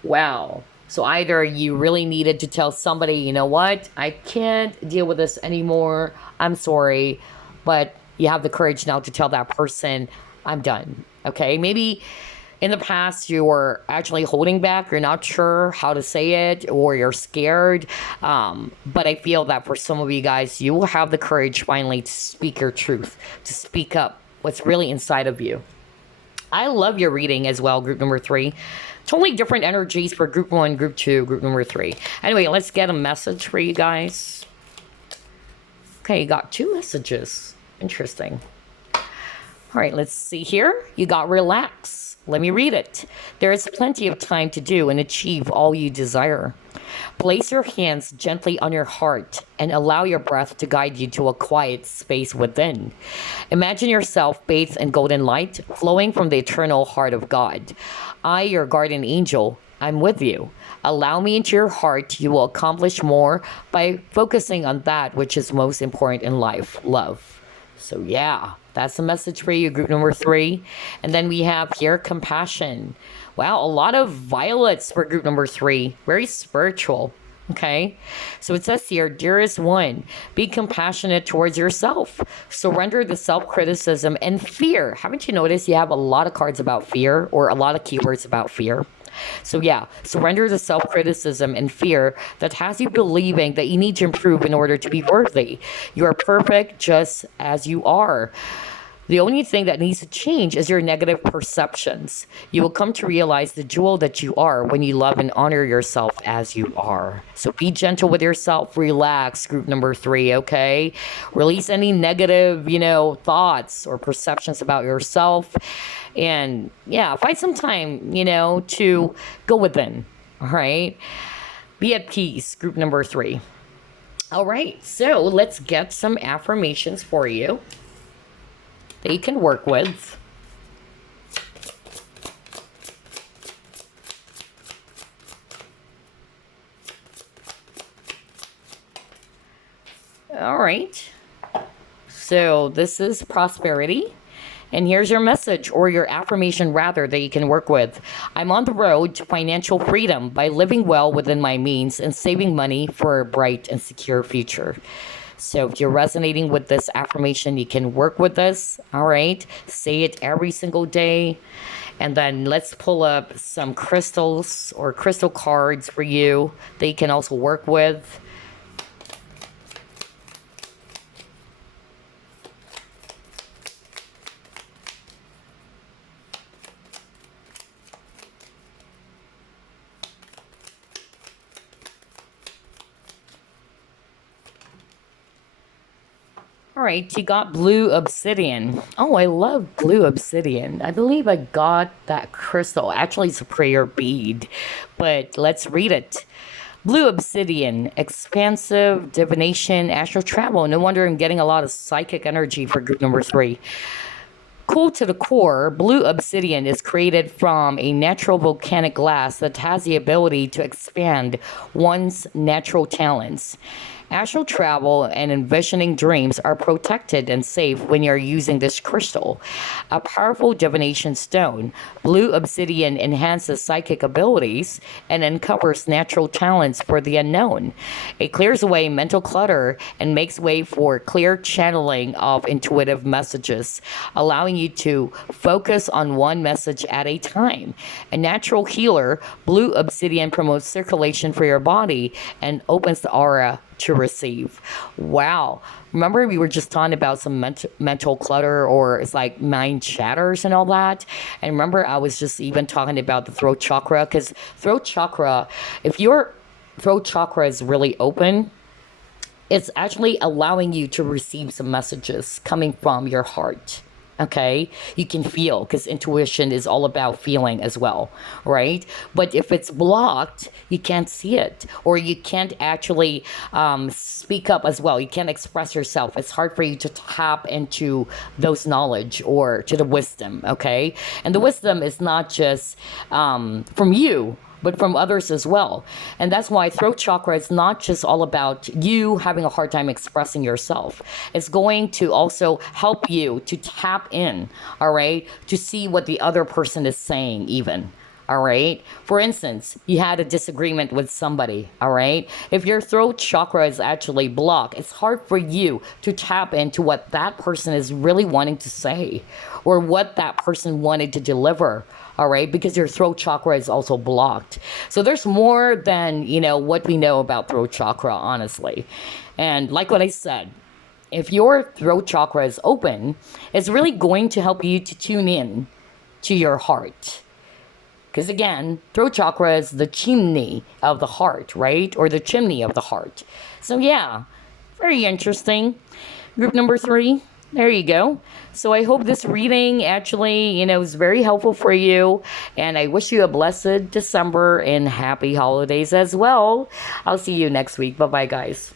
Wow. So either you really needed to tell somebody, you know what, I can't deal with this anymore, I'm sorry, but you have the courage now to tell that person, I'm done, okay? Maybe in the past you were actually holding back, you're not sure how to say it, or you're scared, but I feel that for some of you guys, you will have the courage finally to speak your truth, to speak up what's really inside of you. I love your reading as well, group number 3. Totally different energies for group 1, group 2, group number 3. Anyway, let's get a message for you guys. Okay, you got 2 messages. Interesting. All right, let's see here. You got relax. Let me read it. There is plenty of time to do and achieve all you desire. Place your hands gently on your heart and allow your breath to guide you to a quiet space within. Imagine yourself bathed in golden light flowing from the eternal heart of God. I, your guardian angel, I'm with you. Allow me into your heart. You will accomplish more by focusing on that which is most important in life, love. So yeah, that's the message for you, group number 3. And then we have here compassion. Wow, a lot of violets for group number 3. Very spiritual. Okay, so it says here, dearest one, be compassionate towards yourself. Surrender the self-criticism and fear. Haven't you noticed you have a lot of cards about fear, or a lot of keywords about fear? So yeah, surrender the self-criticism and fear that has you believing that you need to improve in order to be worthy. You are perfect just as you are. The only thing that needs to change is your negative perceptions. You will come to realize the jewel that you are when you love and honor yourself as you are. So be gentle with yourself, relax, group number 3, okay? Release any negative, thoughts or perceptions about yourself. And yeah, find some time, to go within, all right? Be at peace, group number 3. All right, so let's get some affirmations for you that you can work with. All right. So this is prosperity. And here's your message, or your affirmation rather, that you can work with. I'm on the road to financial freedom by living well within my means and saving money for a bright and secure future. So if you're resonating with this affirmation, you can work with this. All right. Say it every single day. And then let's pull up some crystals or crystal cards for you that you can also work with. All right, you got blue obsidian. Oh, I love blue obsidian. I believe I got that crystal. Actually, it's a prayer bead, but let's read it. Blue obsidian, expansive, divination, astral travel. No wonder I'm getting a lot of psychic energy for group number 3. Cool to the core, blue obsidian is created from a natural volcanic glass that has the ability to expand one's natural talents. Astral travel and envisioning dreams are protected and safe when you're using this crystal. A powerful divination stone, blue obsidian enhances psychic abilities and uncovers natural talents for the unknown. It clears away mental clutter and makes way for clear channeling of intuitive messages, allowing you to focus on one message at a time. A natural healer, blue obsidian promotes circulation for your body and opens the aura to receive. Wow. Remember we were just talking about some mental clutter, or it's like mind shatters and all that. And remember I was just even talking about the throat chakra, because throat chakra, if your throat chakra is really open, it's actually allowing you to receive some messages coming from your heart. Okay, you can feel, because intuition is all about feeling as well, right? But if it's blocked, you can't see it, or you can't actually speak up as well. You can't express yourself. It's hard for you to tap into those knowledge or to the wisdom. Okay, and the wisdom is not just from you, but from others as well. And that's why throat chakra is not just all about you having a hard time expressing yourself. It's going to also help you to tap in, all right, to see what the other person is saying even. All right. For instance, you had a disagreement with somebody. All right. If your throat chakra is actually blocked, it's hard for you to tap into what that person is really wanting to say, or what that person wanted to deliver. All right. Because your throat chakra is also blocked. So there's more than, what we know about throat chakra, honestly. And like what I said, if your throat chakra is open, it's really going to help you to tune in to your heart. Because again, throat chakra is the chimney of the heart, right? Or the chimney of the heart. So yeah, very interesting. Group number 3, there you go. So I hope this reading actually, is very helpful for you. And I wish you a blessed December and happy holidays as well. I'll see you next week. Bye-bye, guys.